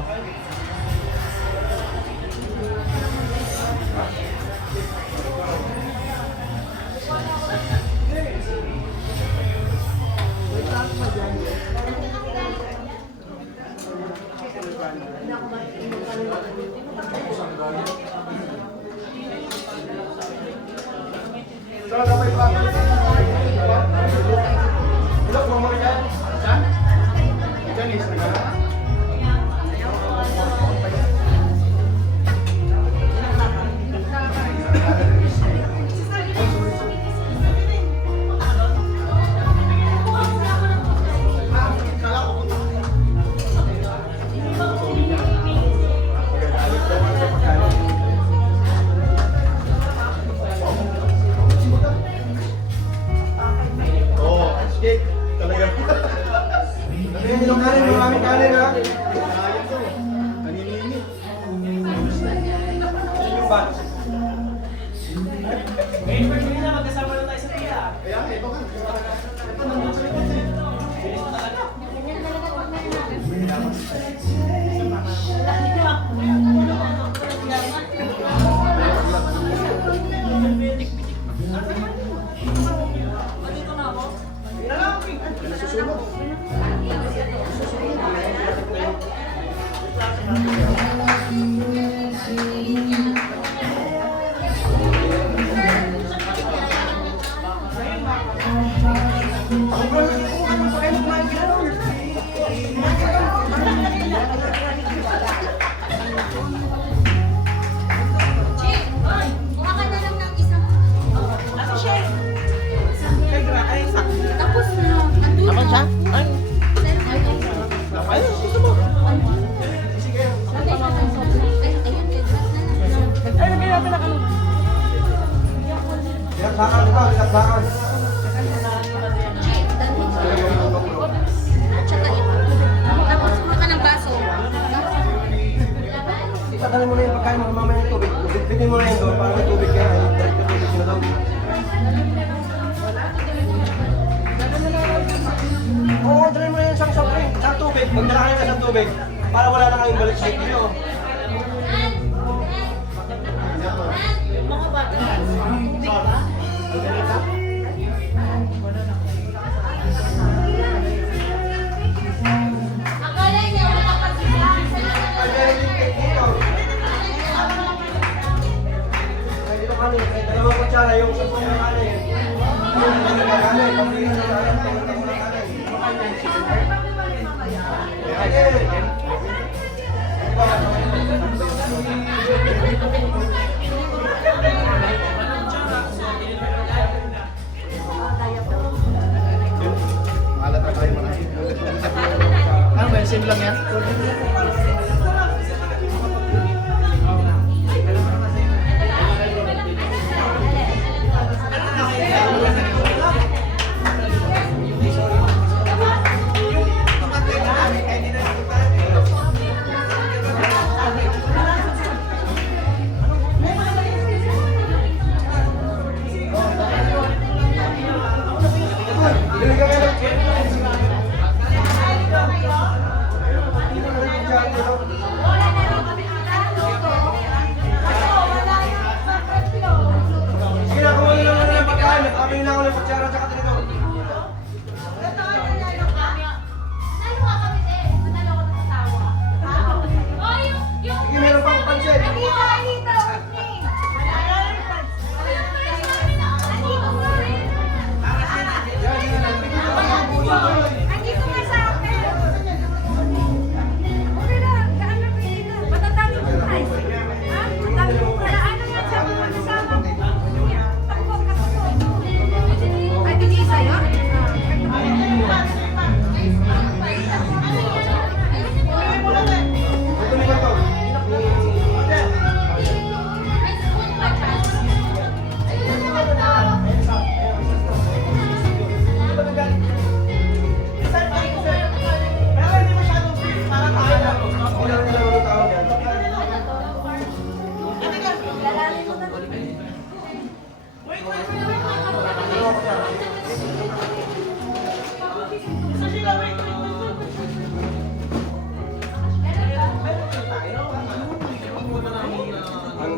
Saan dapat ipapalik? Ilok mo mga dyan. Saan? Janice, nagana? Oo, sige. Talaga. Ayun, yung kanin, yung aming kanin ha. Sayang to. Naniningit. Yung batch. Kaya, ito nga. Ito naman sa likod eh. Kuha ka na lang ng isang... Tapos na. Andun na. Ay, gusto mo? Tinakbakan ito, tinakbakan. Tapos kuha ka ng baso. Ipadalin mo na yung pagkain mo, mamaya yung tubig. Bigyan mo na yung doon, para may tubig ka. Direct na tubig na daw. Oo, dalhin mo na yung sa tubig. Magdala kayo na sa tubig. Para wala na kayong balik sa inyo. Mga bata. Tubig ba? Akala niya wala pa sila. Dito kami, may dalawang kutsara yung sa mga kanin. Kanin, pamilya sa kanin, pamilya mo na kanin. Maalat na kayo mga. Ano ba, same lang yan?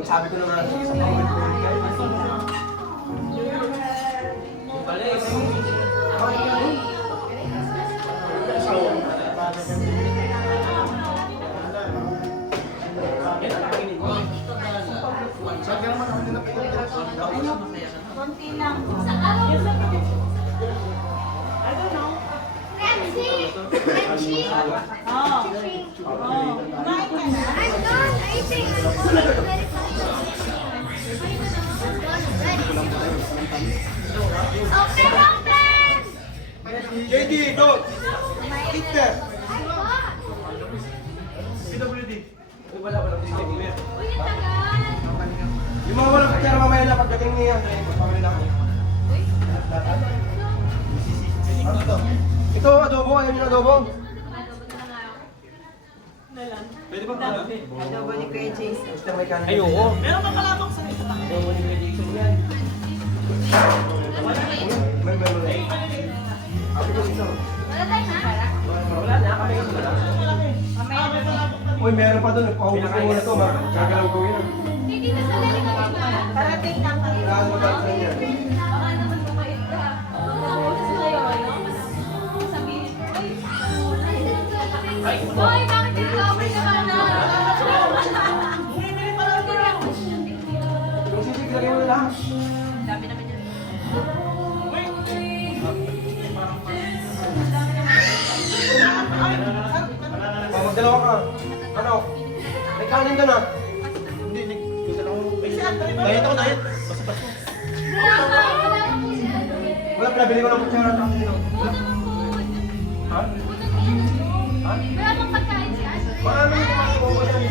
sabi ko naman sa pamumulit kayo. Konti lang. JD, go! Eat there! PWD. Wala. Yung mga walang pera mamaya na pagdating niya. Pagpapalin ako. Ano to? Ito, adobo. Ayaw niyo ng adobo? Pwede ba pala? Adobo ni Kuya Jason. Mr. May kanin. Ayoko. Meron ka kalabok sa isa. Adobo ni Kuya Jason yan. May. Abi ko ito. Wala tayo na. Wala na, kami ito na. Uy, meron pa doon. Nagpahubos ko muna ito. Gagalaw ko yun. Hindi ka sa lalim ng iba. Parating lang kami. Kailangan magalit na yan. Baka naman mabait ka. Tapos sa'yo, sabihin, Boy, bakit tinatawag ka ba na? Yung sisig, lagay mo na lang. Dami naman yan. Magdalawa ka. Ano? May kanin ka na. Diet ako, diet. Basta-basta. Wala, pinabili ko ng kutsara. Ha? Wala bang pagkain siya? Marami yung mga ibo ko yan.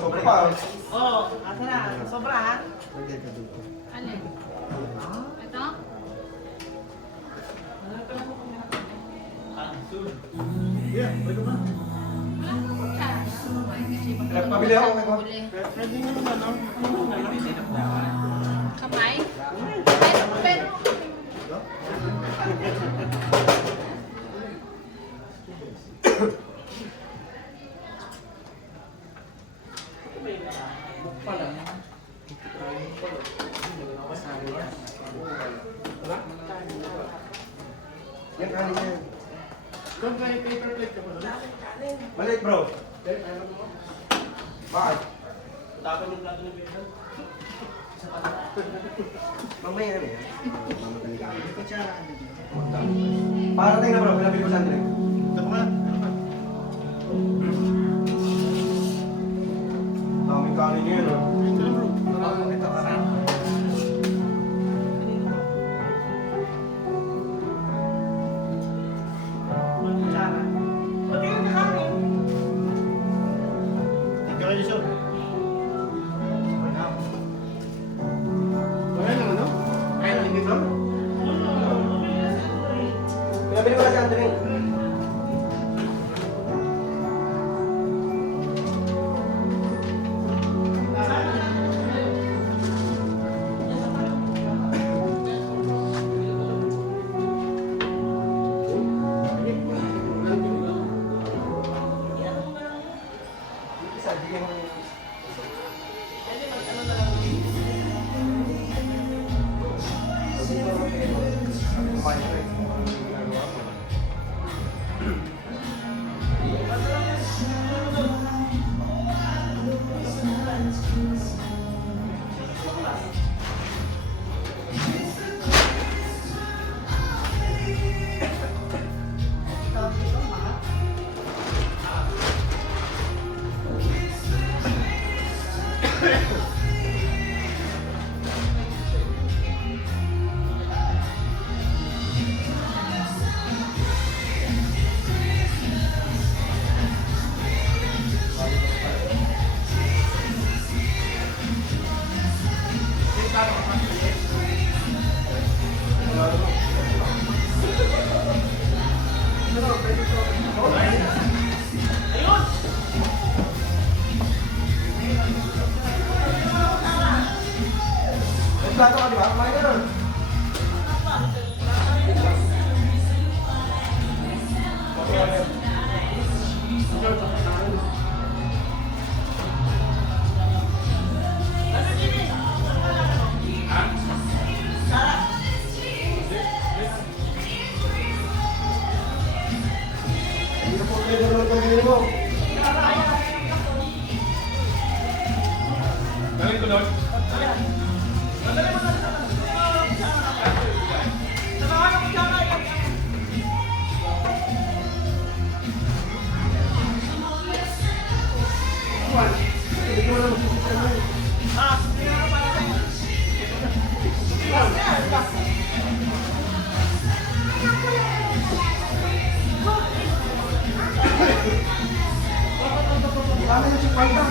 Sobra pa. Oo, asa na. Sobra ha? Alin? Ito? Pabili ako. Kamay? Pero, Yan kanin yan. Doon kayo paper plate ka ba doon? Maliit bro. Bakit? Tapos yung plato ng beer. Mamaya na yan. Parating na bro, pinabili ko sa Andre. Ito pa. Daming kanin yun, no? Ito na bro. Ito ka na. Ba't yun nakain? Ikaw kayo siya. Kaya lang ano? Kaya lang dito? Pinabili ko na si Andre. Isa, bigyan mo yung May plato ka, di ba? Kumain ka nun. Hindi na po pwede naman pamilya mo. Galing ko doon. Ano yung sipanta?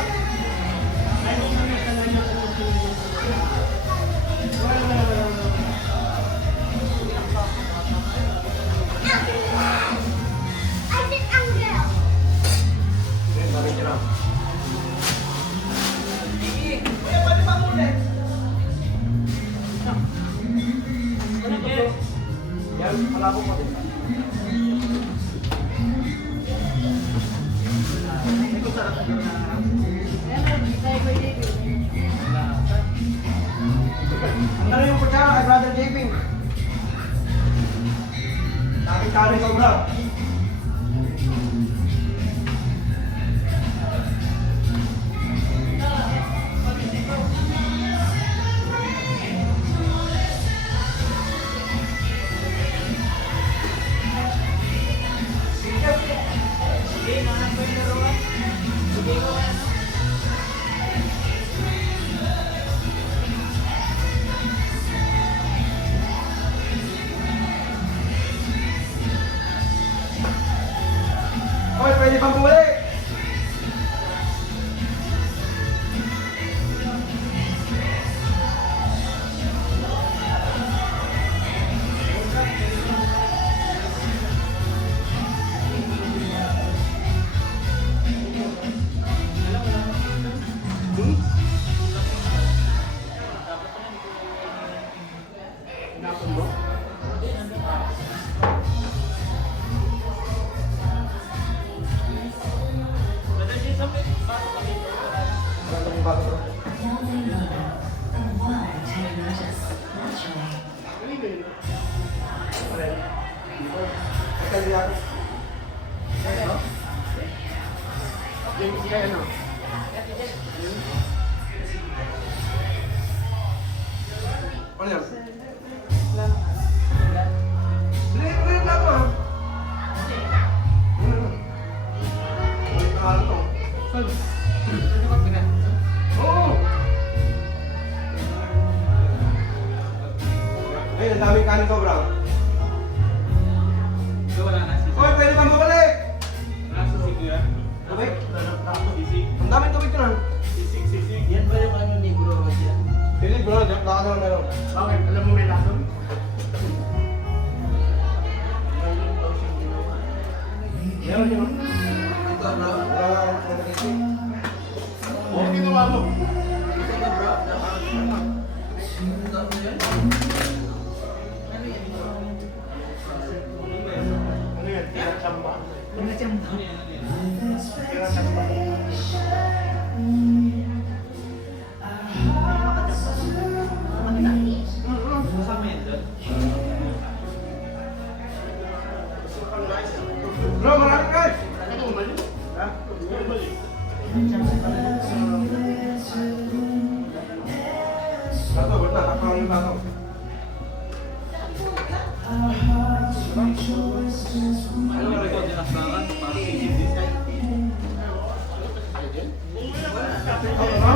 Yan, malabo pa din. Ano yung kutsara kay Brother JP? Daming kanin sobra. Hoy, pwede bang bumalik? Napon mo? Maraming bago. Kaya ako. Ano? Yung kaya ano? Ano yan? Blink lang ah. Blink na ano to? Oo! Ayun, ang daming kanin sobra. Hoy, pwede bang bumalik? Tubig? Ang daming tubig ko nun. Yan ba yung ano ni Bro Rod yan? Hindi, bro, diyan baka naman meron. Bakit? Alam mo may lason? Meron yun. Ito bro. Oo, ginawa mo. Ito na bro. Ito yan? Ano yan? Tinachamba. Bro, maraming guys! Ha? Tato, wait na. Takpan yung tato. Alam mo ito, dinakbangan para si Ano?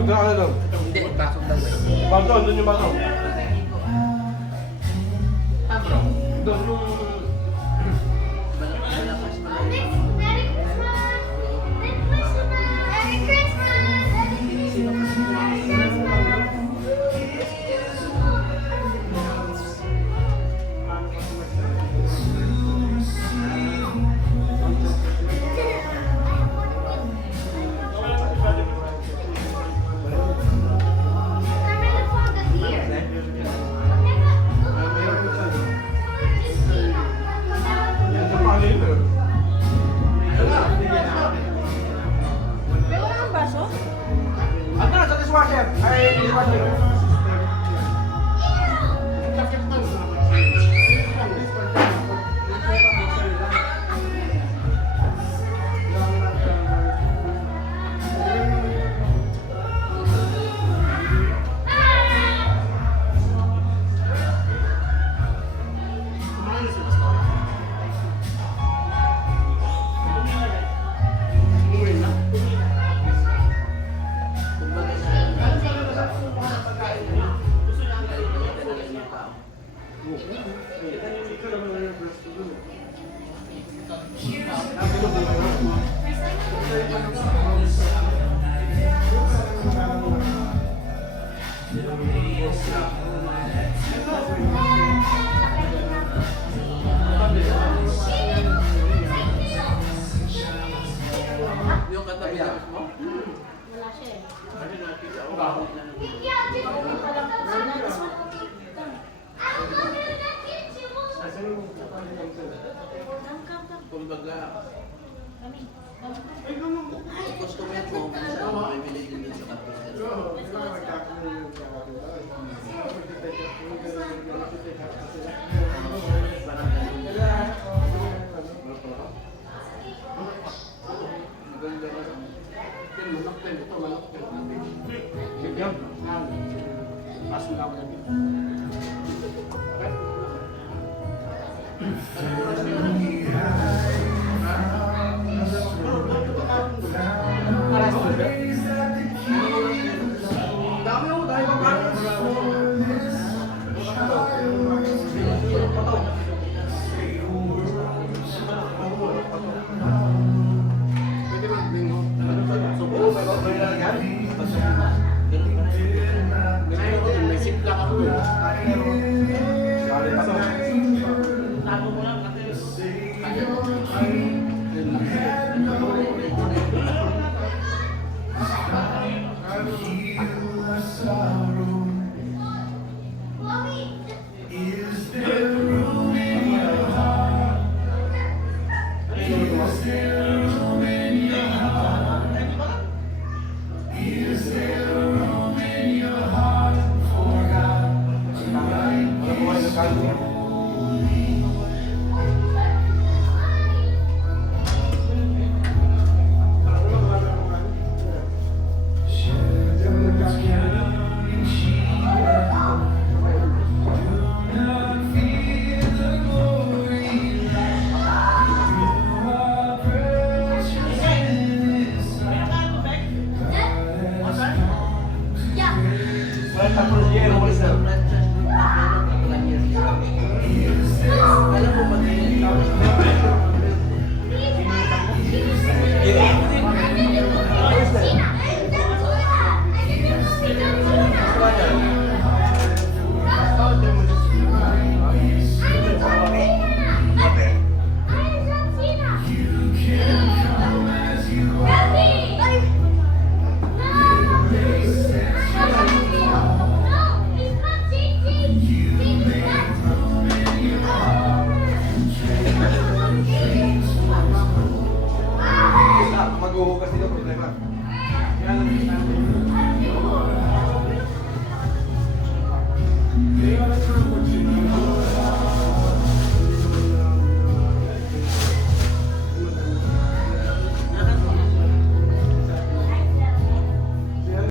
Magdala ka doon. Hindi, basok lang. Bato, doon yung bato. Doon yung... Merry Christmas! Merry Christmas! Ano na, sa dishwasher? Ay, dishwasher. Yung katabi na mo? Kumbaga, customer mo, minsan may bili din dun sa customer. Maghuhugas dito, problema. Kaya lang